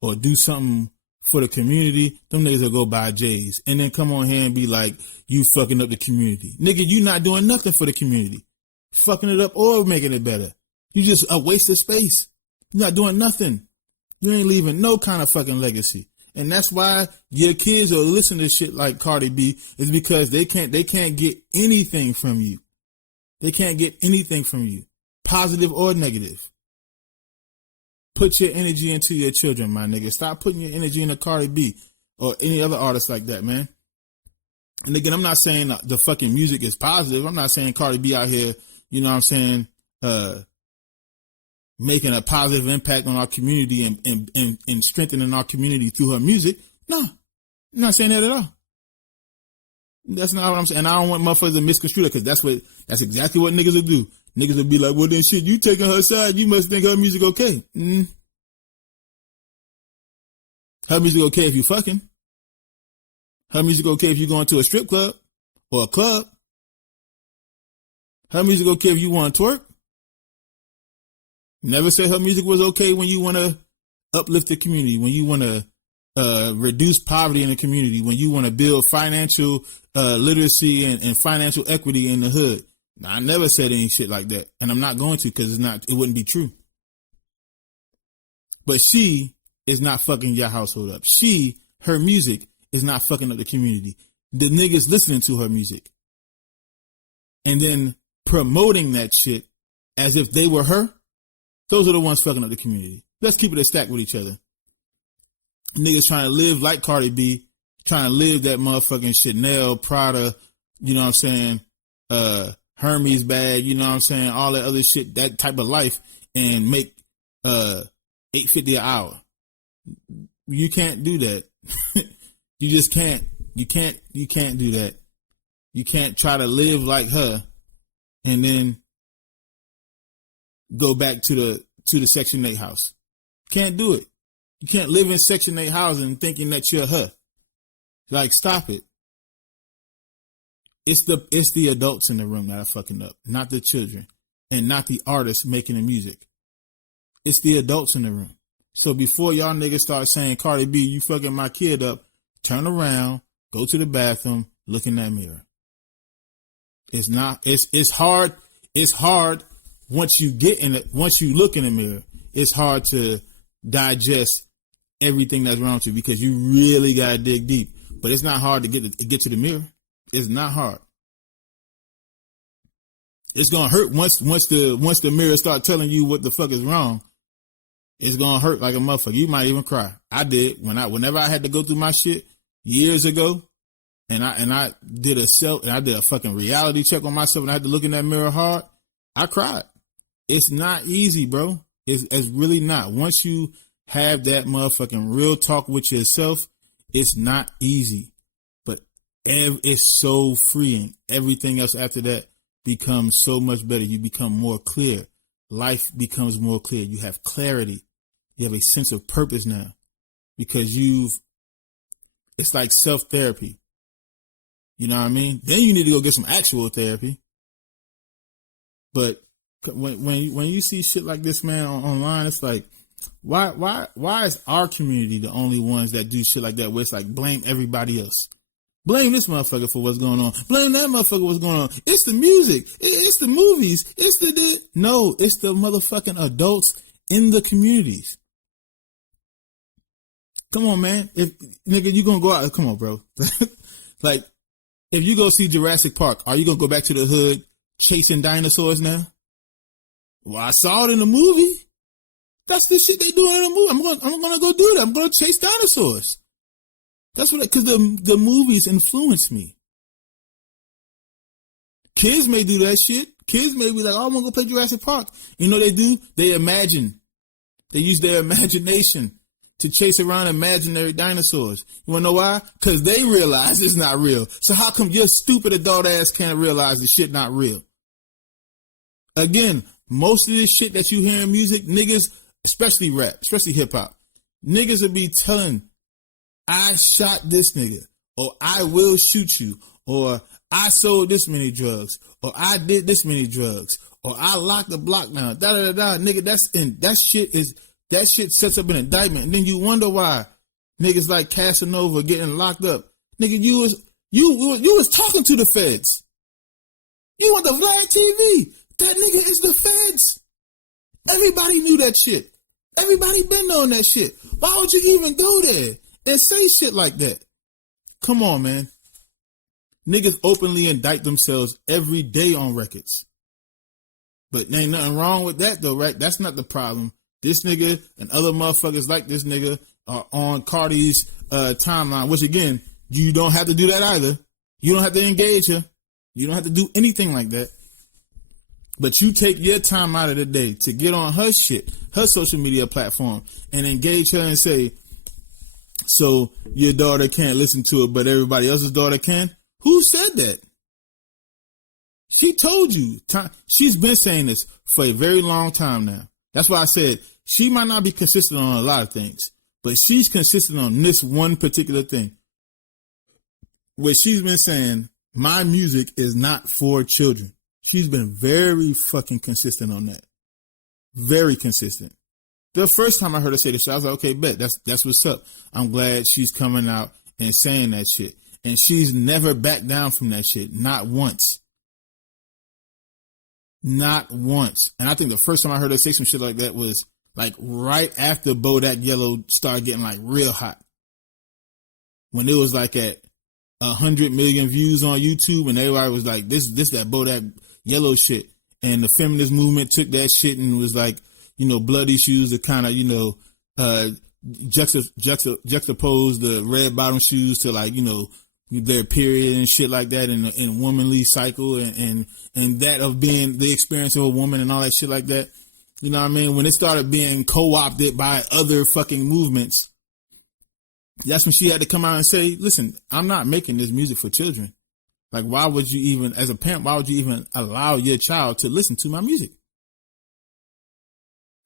or do something for the community, them niggas will go buy J's and then come on here and be like, you fucking up the community. Nigga, you not doing nothing for the community. Fucking it up or making it better. You just a waste of space. You're not doing nothing. You ain't leaving no kind of fucking legacy. And that's why your kids will listen to shit like Cardi B, is because they can't get anything from you. They can't get anything from you, positive or negative. Put your energy into your children, my nigga. Stop putting your energy into Cardi B or any other artist like that, man. And again, I'm not saying the fucking music is positive. I'm not saying Cardi B out here, you know what I'm saying, making a positive impact on our community and strengthening our community through her music. No, I'm not saying that at all. That's not what I'm saying. And I don't want motherfuckers to misconstrue that, because that's exactly what niggas will do. Niggas will be like, well, then shit, you taking her side, you must think her music okay. Her music okay if you fucking. Her music okay if you going to a strip club or a club. Her music okay if you want to twerk. Never said her music was okay when you want to uplift the community, when you want to reduce poverty in the community, when you want to build financial literacy and financial equity in the hood. Now, I never said any shit like that, and I'm not going to, because it wouldn't be true. But she is not fucking your household up. Her music is not fucking up the community. The niggas listening to her music and then promoting that shit as if they were her, those are the ones fucking up the community. Let's keep it a stack with each other. Niggas trying to live like Cardi B, trying to live that motherfucking Chanel, Prada, you know what I'm saying, Hermes bag, you know what I'm saying, all that other shit, that type of life, and make $8.50 an hour. You can't do that. You just can't. You can't do that. You can't try to live like her and then go back to the Section 8 house. Can't do it. You can't live in Section 8 housing thinking that you're her. Like, stop it. It's the adults in the room that are fucking up, not the children, and not the artists making the music. It's the adults in the room. So before y'all niggas start saying, Cardi B, you fucking my kid up, turn around, go to the bathroom, look in that mirror. It's hard. It's hard once you get in it, once you look in the mirror, it's hard to digest everything that's wrong with you because you really gotta dig deep. But it's not hard to get to the mirror. It's not hard. It's gonna hurt once the mirror start telling you what the fuck is wrong. It's gonna hurt like a motherfucker. You might even cry. I did whenever I had to go through my shit years ago, and I did a fucking reality check on myself, and I had to look in that mirror hard. I cried. It's not easy, bro. It's really not. Once you have that motherfucking real talk with yourself, it's not easy, but it's so freeing. Everything else after that becomes so much better. You become more clear. Life becomes more clear. You have clarity. You have a sense of purpose now because it's like self-therapy. You know what I mean? Then you need to go get some actual therapy. But when you see shit like this, man, online, it's like, why is our community the only ones that do shit like that where it's like blame everybody else? Blame this motherfucker for what's going on. Blame that motherfucker for what's going on. It's the music. It's the movies. No, it's the motherfucking adults in the communities. Come on, man. If nigga, you gonna go out, come on, bro. Like, if you go see Jurassic Park, are you gonna go back to the hood chasing dinosaurs now? Well, I saw it in the movie. That's the shit they do in the movie. I'm gonna go do that. I'm gonna chase dinosaurs. That's what, because the movies influence me. Kids may do that shit. Kids may be like, oh, I'm gonna go play Jurassic Park. You know what they do? They imagine. They use their imagination to chase around imaginary dinosaurs. You wanna know why? Because they realize it's not real. So how come your stupid adult ass can't realize the shit not real? Again, most of this shit that you hear in music, niggas, especially rap, especially hip hop, niggas will be telling, I shot this nigga, or I will shoot you, or I sold this many drugs, or I did this many drugs, or I locked the block down, nigga, that shit sets up an indictment, and then you wonder why niggas like Casanova getting locked up. Nigga, you was talking to the feds. You want the Vlad TV. That nigga is the feds. Everybody knew that shit. Everybody been knowing that shit. Why would you even go there and say shit like that? Come on, man. Niggas openly indict themselves every day on records. But there ain't nothing wrong with that though, right? That's not the problem. This nigga and other motherfuckers like this nigga are on Cardi's timeline, which again, you don't have to do that either. You don't have to engage her. You don't have to do anything like that. But you take your time out of the day to get on her shit, her social media platform, and engage her and say, so your daughter can't listen to it, but everybody else's daughter can? Who said that? She told you. She's been saying this for a very long time now. That's why I said she might not be consistent on a lot of things, but she's consistent on this one particular thing. Where she's been saying, my music is not for children. She's been very fucking consistent on that. Very consistent. The first time I heard her say this shit, I was like, okay, bet. That's what's up. I'm glad she's coming out and saying that shit. And she's never backed down from that shit. Not once. Not once. And I think the first time I heard her say some shit like that was like right after Bodak Yellow started getting like real hot. When it was like at 100 million views on YouTube and everybody was like, this that Bodak Yellow shit. And the feminist movement took that shit and was like, you know, bloody shoes to kind of, you know, juxtapose the red bottom shoes to like, you know, their period and shit like that in womanly cycle and that of being the experience of a woman and all that shit like that. You know what I mean? When it started being co-opted by other fucking movements, that's when she had to come out and say, listen, I'm not making this music for children. Like, why would you even, as a parent, why would you even allow your child to listen to my music?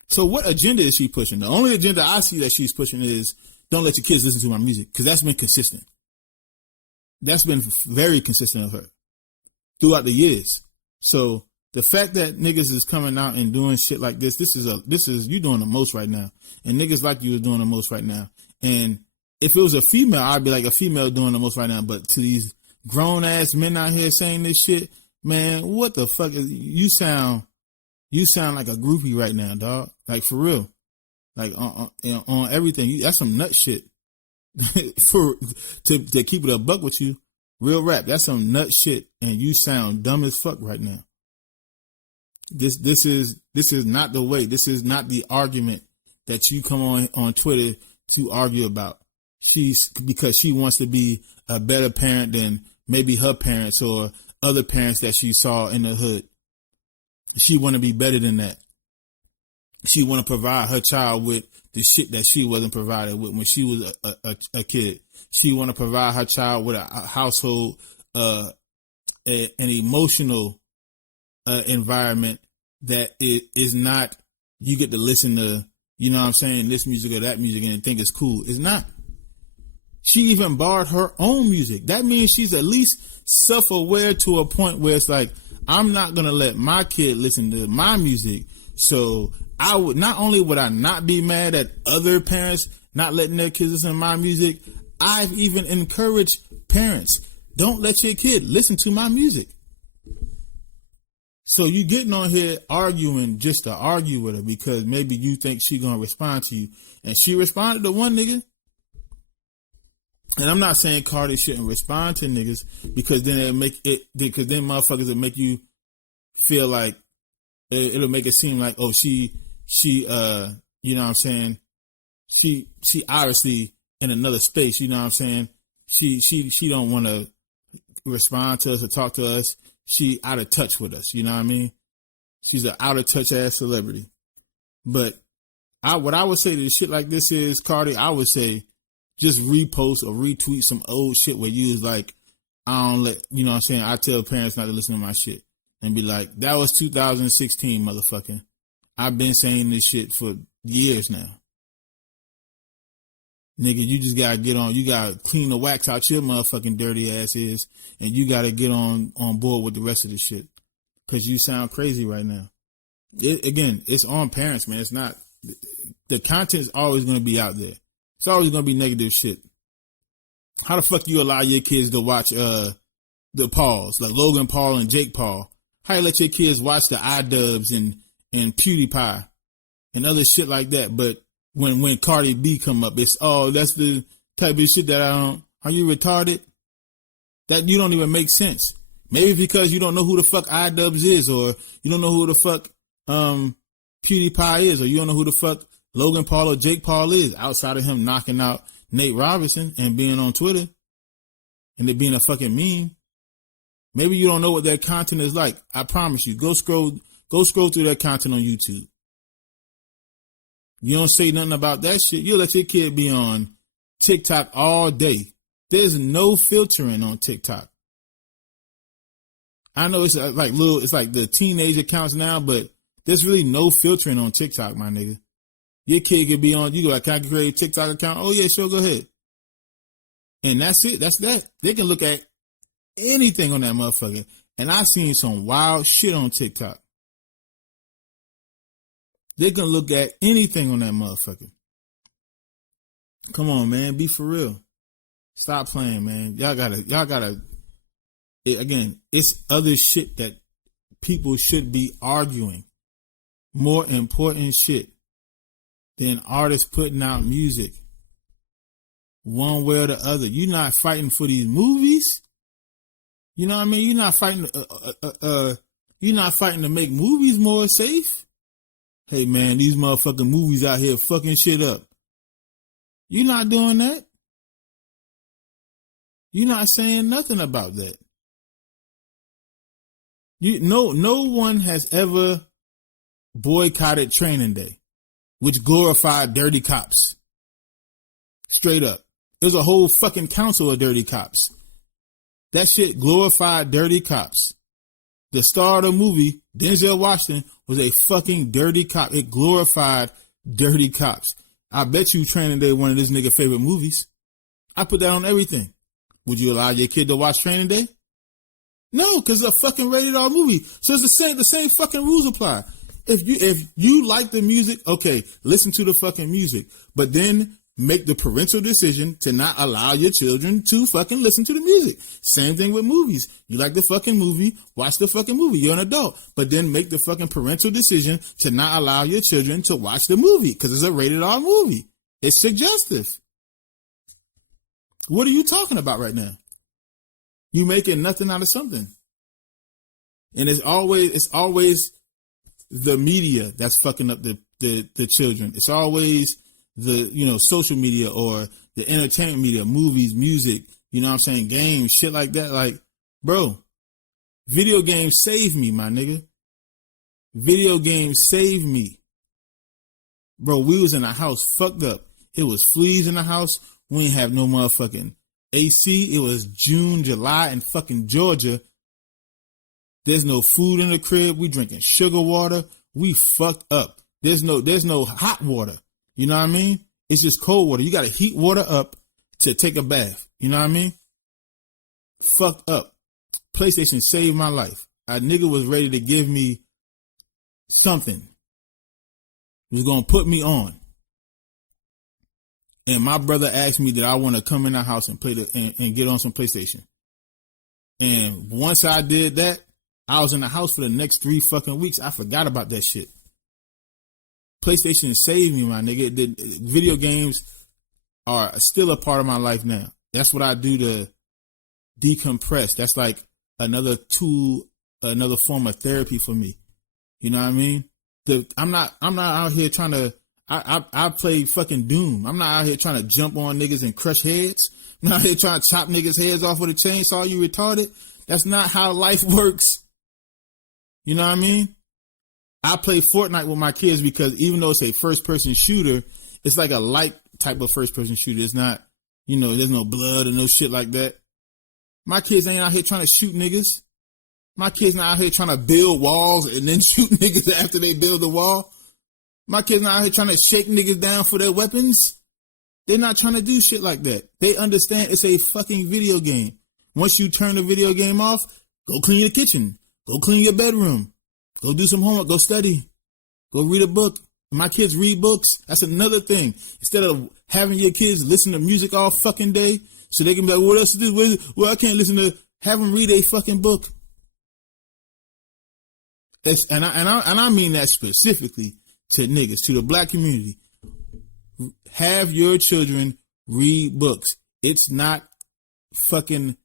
So what agenda is she pushing? The only agenda I see that she's pushing is don't let your kids listen to my music, because that's been consistent. That's been very consistent of her. throughout the years. So the fact that niggas is coming out and doing shit like this is you doing the most right now. And niggas like you is doing the most right now. And if it was a female, I'd be like a female doing the most right now. But to these grown ass men out here saying this shit, man, what the fuck is you sound like a groupie right now, dog. Like for real. Like on everything. That's some nut shit. to keep it a buck with you, real rap. That's some nut shit, and you sound dumb as fuck right now. This is not the way. This is not the argument that you come on Twitter to argue about. Because she wants to be a better parent than maybe her parents or other parents that she saw in the hood. She want to be better than that. She want to provide her child with the shit that she wasn't provided with when she was a kid. She want to provide her child with a household, an emotional environment that is not, you get to listen to, you know what I'm saying, this music or that music and think it's cool. It's not. She even barred her own music. That means she's at least self-aware to a point where it's like, I'm not going to let my kid listen to my music. So I would, not only would I not be mad at other parents not letting their kids listen to my music, I've even encouraged parents, don't let your kid listen to my music. So you getting on here arguing just to argue with her because maybe you think she gonna respond to you. And she responded to one nigga. And I'm not saying Cardi shouldn't respond to niggas because then then motherfuckers will make you feel like it'll make it seem like, oh, she you know what I'm saying? She obviously in another space, you know what I'm saying? She don't want to respond to us or talk to us. She out of touch with us, you know what I mean? She's an out of touch ass celebrity. But what I would say to shit like this is, Cardi, I would say just repost or retweet some old shit where you was like, I don't let, you know what I'm saying? I tell parents not to listen to my shit. And be like, that was 2016, motherfucker. I've been saying this shit for years now. Nigga, you just gotta get on. You gotta clean the wax out your motherfucking dirty ass is, and you gotta get on board with the rest of the shit. Cause you sound crazy right now. Again, it's on parents, man. It's not, the content's always gonna be out there. It's always gonna be negative shit. How the fuck you allow your kids to watch the Pauls, like Logan Paul and Jake Paul? How you let your kids watch the iDubbbz and PewDiePie and other shit like that? But when Cardi B come up, it's, oh, that's the type of shit that I don't, are you retarded? That you don't even make sense. Maybe because you don't know who the fuck iDubbbz is, or you don't know who the fuck PewDiePie is, or you don't know who the fuck Logan Paul or Jake Paul is, outside of him knocking out Nate Robinson and being on Twitter and it being a fucking meme. Maybe you don't know what their content is like. I promise you, go scroll through their content on YouTube. You don't say nothing about that shit. You'll let your kid be on TikTok all day. There's no filtering on TikTok. I know it's like the teenage accounts now, but there's really no filtering on TikTok, my nigga. Your kid could be on, you go like, can I create a TikTok account? Oh yeah, sure, go ahead. And that's it. That's that. They can look at anything on that motherfucker. And I've seen some wild shit on TikTok. They can look at anything on that motherfucker. Come on, man. Be for real. Stop playing, man. Y'all gotta, again, it's other shit that people should be arguing. More important shit than artists putting out music. One way or the other. You're not fighting for these movies. You know what I mean? You're not fighting to make movies more safe. Hey man, these motherfucking movies out here fucking shit up. You're not doing that. You're not saying nothing about that. No one has ever boycotted Training Day, which glorified dirty cops. Straight up. There's a whole fucking council of dirty cops. That shit glorified dirty cops. The star of the movie, Denzel Washington, was a fucking dirty cop. It glorified dirty cops. I bet you Training Day one of this nigga favorite movies. I put that on everything. Would you allow your kid to watch Training Day? No, because it's a fucking rated R movie. So it's the same fucking rules apply. If you like the music, okay, listen to the fucking music. But then make the parental decision to not allow your children to fucking listen to the music. Same thing with movies. You like the fucking movie, watch the fucking movie. You're an adult. But then make the fucking parental decision to not allow your children to watch the movie because it's a rated R movie. It's suggestive. What are you talking about right now? You making nothing out of something. And it's always the media that's fucking up the children. It's always the, social media or the entertainment media, movies, music, you know what I'm saying, games, shit like that. Like, bro, video games save me, my nigga. Video games save me. Bro, we was in a house fucked up. It was fleas in the house. We ain't have no motherfucking AC. It was June, July in fucking Georgia. There's no food in the crib. We drinking sugar water. We fucked up. There's no hot water. You know what I mean? It's just cold water. You got to heat water up to take a bath. You know what I mean? Fucked up. PlayStation saved my life. A nigga was ready to give me something. He was going to put me on. And my brother asked me that I want to come in the house and play and get on some PlayStation. And once I did that, I was in the house for the next 3 fucking weeks. I forgot about that shit. PlayStation saved me, my nigga. The video games are still a part of my life now. That's what I do to decompress. That's like another tool, another form of therapy for me. You know what I mean? I'm not out here trying to. I play fucking Doom. I'm not out here trying to jump on niggas and crush heads. I'm not out here trying to chop niggas' heads off with a chainsaw. You retarded? That's not how life works. You know what I mean? I play Fortnite with my kids because even though it's a first-person shooter, it's like a light type of first-person shooter. It's not, there's no blood or no shit like that. My kids ain't out here trying to shoot niggas. My kids not out here trying to build walls and then shoot niggas after they build the wall. My kids not out here trying to shake niggas down for their weapons. They're not trying to do shit like that. They understand it's a fucking video game. Once you turn the video game off, go clean your kitchen. Go clean your bedroom. Go do some homework. Go study. Go read a book. My kids read books. That's another thing. Instead of having your kids listen to music all fucking day so they can be like, what else to do? Well, I can't listen to, have them read a fucking book. And I mean that specifically to niggas, to the black community. Have your children read books. It's not fucking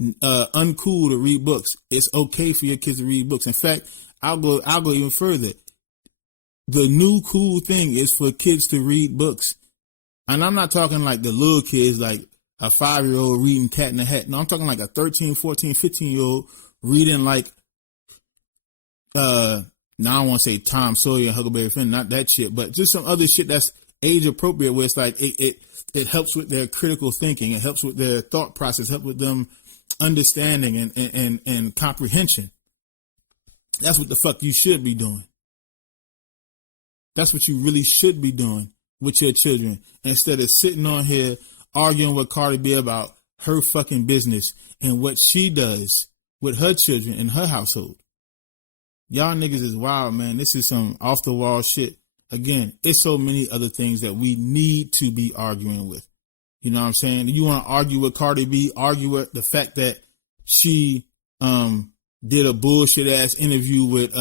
uncool to read books. It's okay for your kids to read books. In fact, I'll go even further. The new cool thing is for kids to read books. And I'm not talking like the little kids, like a 5-year-old reading Cat in the Hat. No, I'm talking like a 13, 14, 15-year-old reading like, now I want to say Tom Sawyer and Huckleberry Finn, not that shit, but just some other shit that's age appropriate where it's like it helps with their critical thinking. It helps with their thought process, helps with them understanding and comprehension. That's what the fuck you should be doing. That's what you really should be doing with your children instead of sitting on here arguing with Cardi B about her fucking business and what she does with her children in her household. Y'all niggas is wild, man. This is some off the wall shit. Again, it's so many other things that we need to be arguing with. You know what I'm saying? You want to argue with Cardi B, argue with the fact that she did a bullshit ass interview with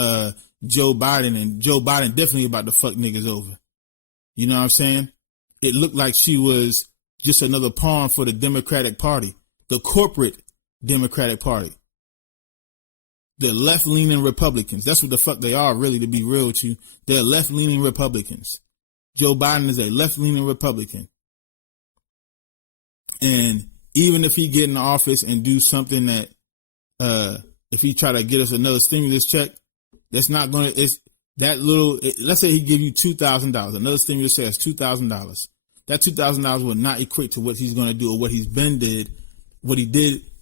Joe Biden, and Joe Biden definitely about to fuck niggas over. You know what I'm saying? It looked like she was just another pawn for the Democratic Party, the corporate Democratic Party. The left-leaning Republicans. That's what the fuck they are, really, to be real with you. They're left-leaning Republicans. Joe Biden is a left-leaning Republican. And even if he get in office and do something that, if he try to get us another stimulus check, that's not going to, it's that little, let's say he give you $2,000. Another stimulus check is $2,000. That $2,000 will not equate to what he's going to do or what he did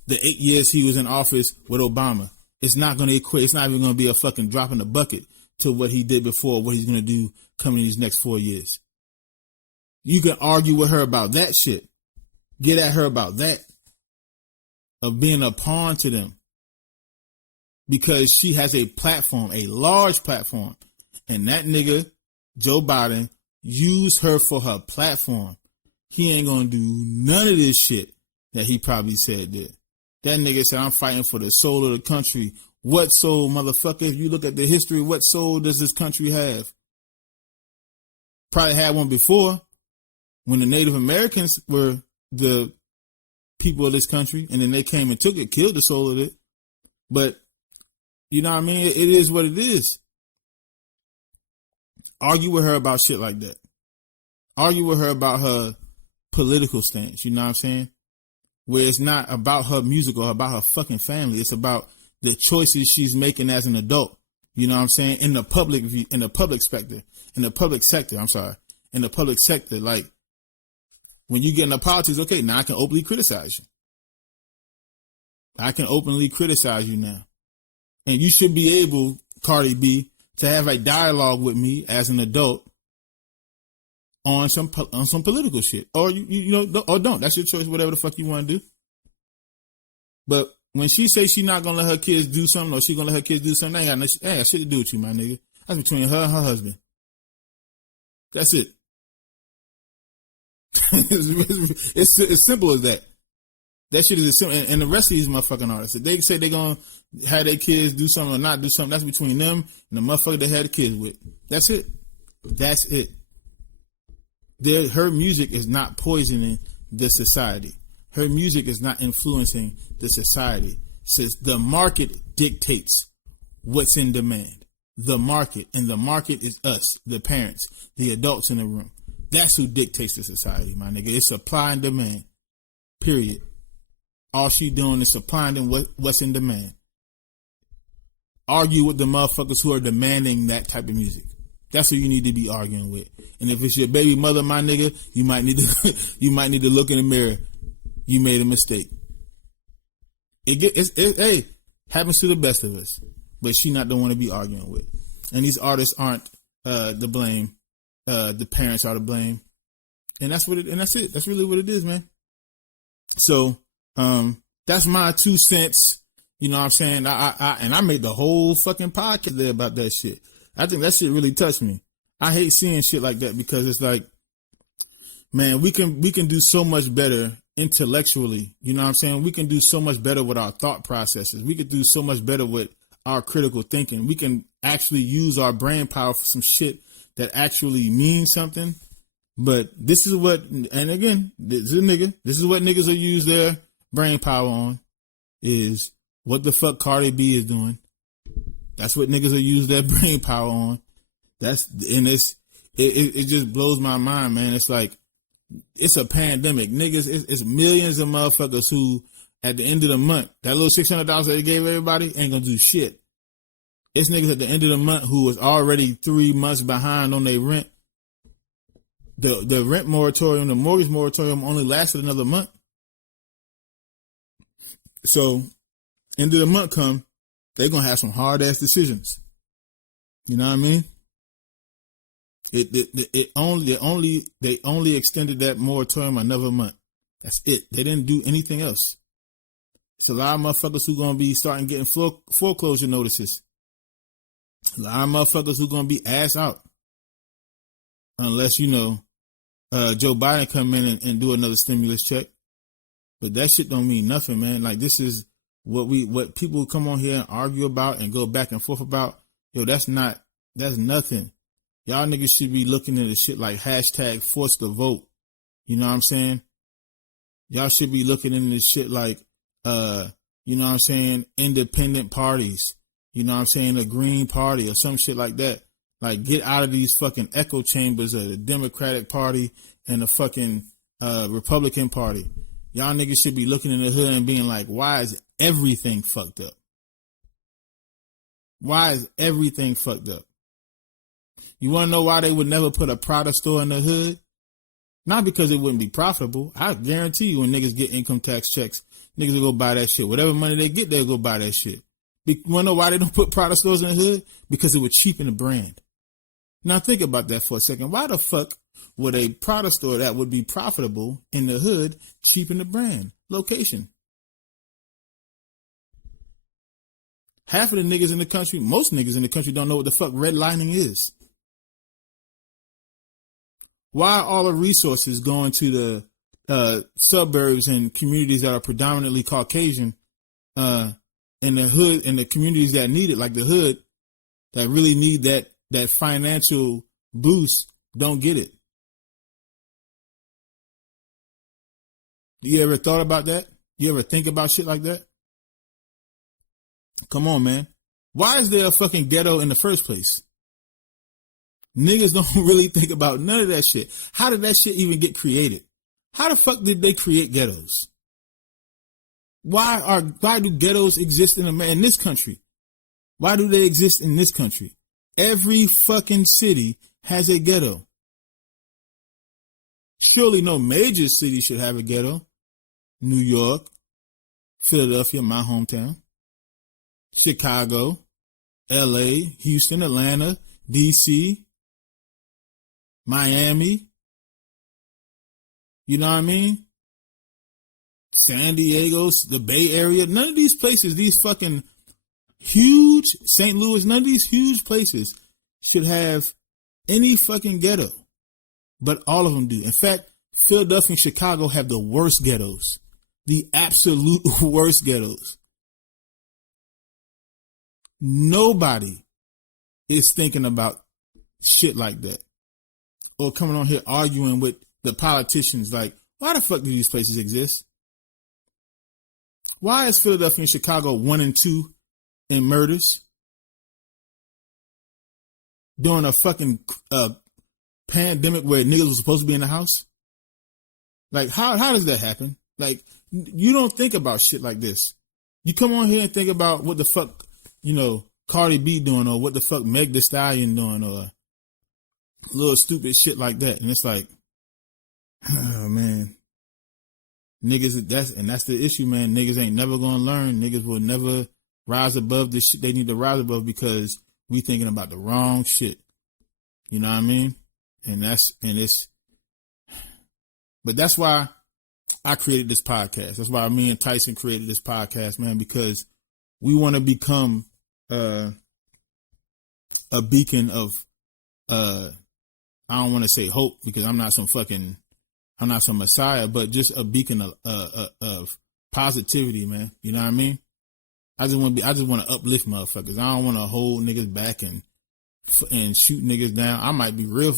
the 8 years he was in office with Obama. It's not going to equate. It's not even going to be a fucking drop in the bucket to what he did before, what he's going to do coming in these next 4 years. You can argue with her about that shit. Get at her about that. Of being a pawn to them. because she has a platform, a large platform. And that nigga, Joe Biden, used her for her platform. He ain't gonna do none of this shit that he probably said did. That nigga said, I'm fighting for the soul of the country. What soul, motherfucker? If you look at the history, what soul does this country have? Probably had one before when the Native Americans were the people of this country, and then they came and took it, killed the soul of it. But you know what I mean? It is what it is. Argue with her about shit like that. Argue with her about her political stance, you know what I'm saying? Where it's not about her music or about her fucking family. It's about the choices she's making as an adult. You know what I'm saying? In the public view, in the public sector, like when you get into politics, okay, now I can openly criticize you. I can openly criticize you now. And you should be able, Cardi B, to have a dialogue with me as an adult on some political shit, or you know, or don't. That's your choice. Whatever the fuck you want to do. But when she says she's not gonna let her kids do something, or she gonna let her kids do something, ain't got shit to do with you, my nigga. That's between her and her husband. That's it. It's as simple as that. That shit is as simple. And the rest of these motherfucking artists, if they say they're gonna have their kids do something or not do something, that's between them and the motherfucker they had the kids with. That's it. That's it. Her music is not poisoning the society. Her music is not influencing the society. It says the market dictates what's in demand. The market, and the market is us, the parents, the adults in the room. That's who dictates the society, my nigga. It's supply and demand. Period. All she doing is supplying them what's in demand. Argue with the motherfuckers who are demanding that type of music. That's who you need to be arguing with. And if it's your baby mother, my nigga, you might need to look in the mirror. You made a mistake. Hey, happens to the best of us. But she not the one to be arguing with. And these artists aren't the blame. The parents are to blame. And that's what it. And that's it. That's really what it is, man. So that's my 2 cents. You know what I'm saying? I made the whole fucking podcast there about that shit. I think that shit really touched me. I hate seeing shit like that because it's like, man, we can do so much better intellectually. You know what I'm saying? We can do so much better with our thought processes. We could do so much better with our critical thinking. We can actually use our brain power for some shit that actually means something. But this is what, and again, this is what niggas will use their brain power on, is what the fuck Cardi B is doing. That's what niggas will use their brain power on. It just blows my mind, man. It's like, it's a pandemic. Niggas, it's millions of motherfuckers who, at the end of the month, that little $600 that they gave everybody ain't gonna do shit. It's niggas at the end of the month who was already 3 months behind on their rent. The rent moratorium, the mortgage moratorium only lasted another month. So, end of the month come, they're gonna have some hard ass decisions. You know what I mean? They only extended that moratorium another month. That's it. They didn't do anything else. It's a lot of motherfuckers who gonna be starting getting foreclosure notices. A lot of motherfuckers who gonna be ass out. Unless, you know, Joe Biden come in and do another stimulus check. But that shit don't mean nothing, man. Like, this is what people come on here and argue about and go back and forth about. Yo, that's nothing. Y'all niggas should be looking at the shit like hashtag force the vote. You know what I'm saying? Y'all should be looking into this shit like, you know what I'm saying, independent parties. You know what I'm saying, a Green Party or some shit like that. Like, get out of these fucking echo chambers of the Democratic Party and the fucking Republican Party. Y'all niggas should be looking in the hood and being like, why is everything fucked up? Why is everything fucked up? You want to know why they would never put a product store in the hood? Not because it wouldn't be profitable. I guarantee you when niggas get income tax checks, niggas will go buy that shit. Whatever money they get, they'll go buy that shit. You want to know why they don't put product stores in the hood? Because it would cheapen the brand. Now think about that for a second. Why the fuck would a product store that would be profitable in the hood cheapen the brand? Location. Half of the niggas in the country, most niggas in the country don't know what the fuck redlining is. Why are all the resources going to the suburbs and communities that are predominantly Caucasian, in the hood, in the communities that need it, like the hood, that really need that financial boost, don't get it? You ever thought about that? You ever think about shit like that? Come on, man. Why is there a fucking ghetto in the first place? Niggas don't really think about none of that shit. How did that shit even get created? How the fuck did they create ghettos? Why do ghettos exist in this country? Why do they exist in this country? Every fucking city has a ghetto. Surely no major city should have a ghetto. New York, Philadelphia, my hometown, Chicago, LA, Houston, Atlanta, DC, Miami. You know what I mean? San Diego, the Bay Area. None of these places, these fucking huge, St. Louis, none of these huge places should have any fucking ghetto. But all of them do. In fact, Philadelphia and Chicago have the worst ghettos. The absolute worst ghettos. Nobody is thinking about shit like that. Or coming on here arguing with the politicians like, why the fuck do these places exist? Why is Philadelphia and Chicago 1 and 2 in murders? During a fucking pandemic where niggas was supposed to be in the house? Like, how does that happen? Like, you don't think about shit like this. You come on here and think about what the fuck, Cardi B doing, or what the fuck Meg Thee Stallion doing, or little stupid shit like that. And it's like, oh man, niggas, that's the issue, man. Niggas ain't never gonna learn. Niggas will never rise above the shit they need to rise above because we thinking about the wrong shit. You know what I mean? But that's why I created this podcast. That's why me and Tyson created this podcast, man, because we want to become a beacon of I don't want to say hope because I'm not some messiah, but just a beacon of positivity, man. You know what I mean? I just want to uplift motherfuckers. I don't want to hold niggas back and shoot niggas down. I might be real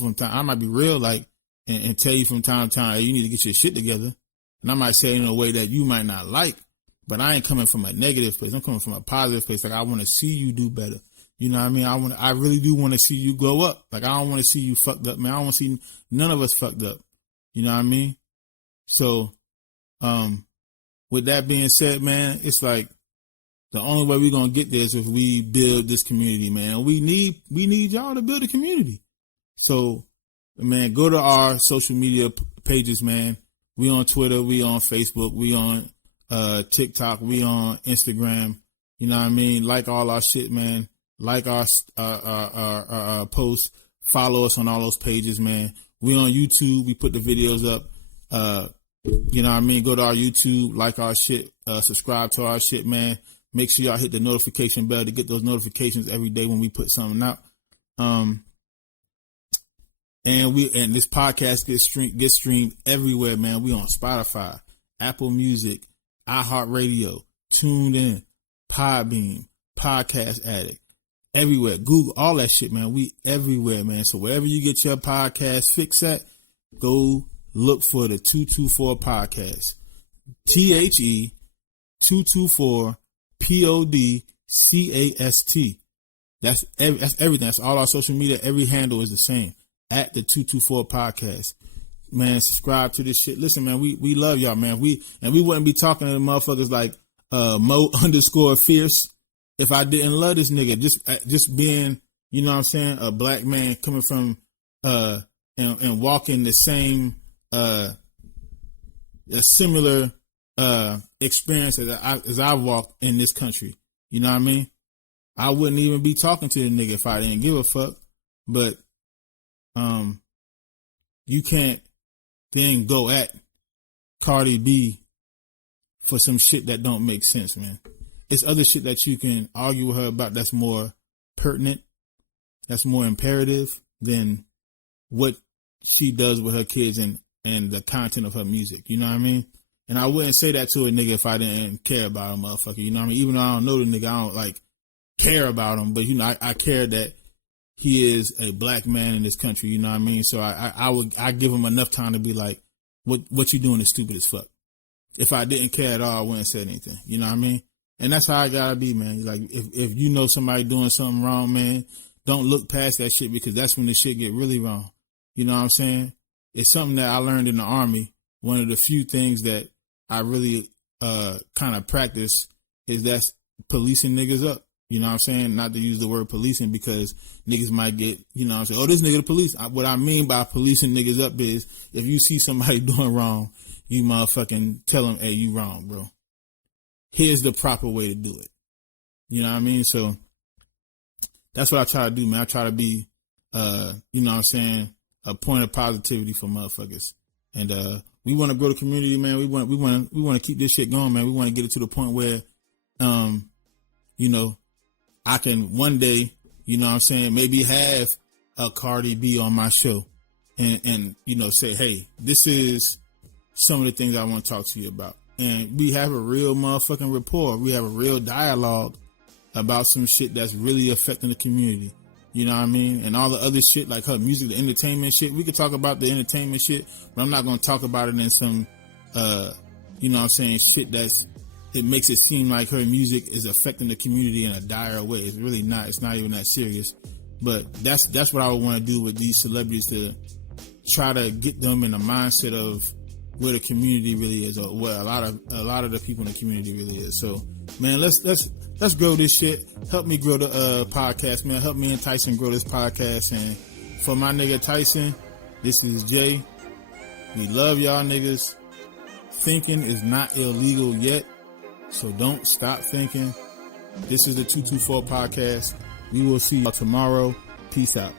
and tell you from time to time, hey, you need to get your shit together. And I might say it in a way that you might not like, but I ain't coming from a negative place. I'm coming from a positive place. Like, I want to see you do better. You know what I mean? I really do want to see you grow up. Like, I don't want to see you fucked up, man. I don't want to see none of us fucked up. You know what I mean? So, with that being said, man, it's like the only way we're going to get there is if we build this community, man. We need y'all to build a community. So, man, go to our social media pages, man. We on Twitter, we on Facebook, we on TikTok, we on Instagram. You know what I mean? Like all our shit, man. Like our posts. Follow us on all those pages, man. We on YouTube. We put the videos up. You know what I mean? Go to our YouTube, like our shit, subscribe to our shit, man. Make sure y'all hit the notification bell to get those notifications every day when we put something out. And this podcast gets streamed everywhere, man. We on Spotify, Apple Music, iHeartRadio, Tuned In, Podbean, Podcast Addict, everywhere. Google, all that shit, man. We everywhere, man. So wherever you get your podcast fix at, go look for the 224 podcast. THE 224 PODCAST. That's everything. That's all our social media. Every handle is the same. At the 224 podcast. Man, subscribe to this shit. Listen, man, we love y'all, man. We wouldn't be talking to the motherfuckers like Mo_Fierce if I didn't love this nigga. Just being, you know what I'm saying, a black man coming from and walking the same a similar experience as I walked in this country. You know what I mean? I wouldn't even be talking to the nigga if I didn't give a fuck. But you can't then go at Cardi B for some shit that don't make sense, man. it's other shit that you can argue with her about that's more pertinent, that's more imperative than what she does with her kids and the content of her music. You know what I mean? And I wouldn't say that to a nigga if I didn't care about a motherfucker. You know what I mean? Even though I don't know the nigga, I don't like care about him, but you know, I care that he is a black man in this country. You know what I mean? So I give him enough time to be like, what you doing is stupid as fuck. If I didn't care at all, I wouldn't say anything. You know what I mean? And that's how I gotta be, man. Like, if you know somebody doing something wrong, man, don't look past that shit, because that's when the shit get really wrong. You know what I'm saying? It's something that I learned in the Army. One of the few things that I really kind of practice is that's policing niggas up. You know what I'm saying? Not to use the word policing, because niggas might get, you know what I'm saying, oh, this nigga the police. What I mean by policing niggas up is, if you see somebody doing wrong, you motherfucking tell them, hey, you wrong, bro. Here's the proper way to do it. You know what I mean? So that's what I try to do, man. I try to be, you know what I'm saying, a point of positivity for motherfuckers. And we want to grow the community, man. We want to keep this shit going, man. We want to get it to the point where, you know, I can one day, you know what I'm saying, maybe have a Cardi B on my show and you know, say, hey, this is some of the things I want to talk to you about. And we have a real motherfucking rapport. We have a real dialogue about some shit that's really affecting the community. You know what I mean? And all the other shit, like her music, the entertainment shit. We could talk about the entertainment shit, but I'm not going to talk about it in some, you know what I'm saying, shit it makes it seem like her music is affecting the community in a dire way. It's really not. It's not even that serious. But that's what I would want to do with these celebrities, to try to get them in the mindset of where the community really is, or where a lot of the people in the community really is. So, man, let's grow this shit. Help me grow the podcast, man. Help me and Tyson grow this podcast. And for my nigga Tyson, this is Jay. We love y'all niggas. Thinking is not illegal yet, so don't stop thinking. This is the 224 podcast. We will see y'all tomorrow. Peace out.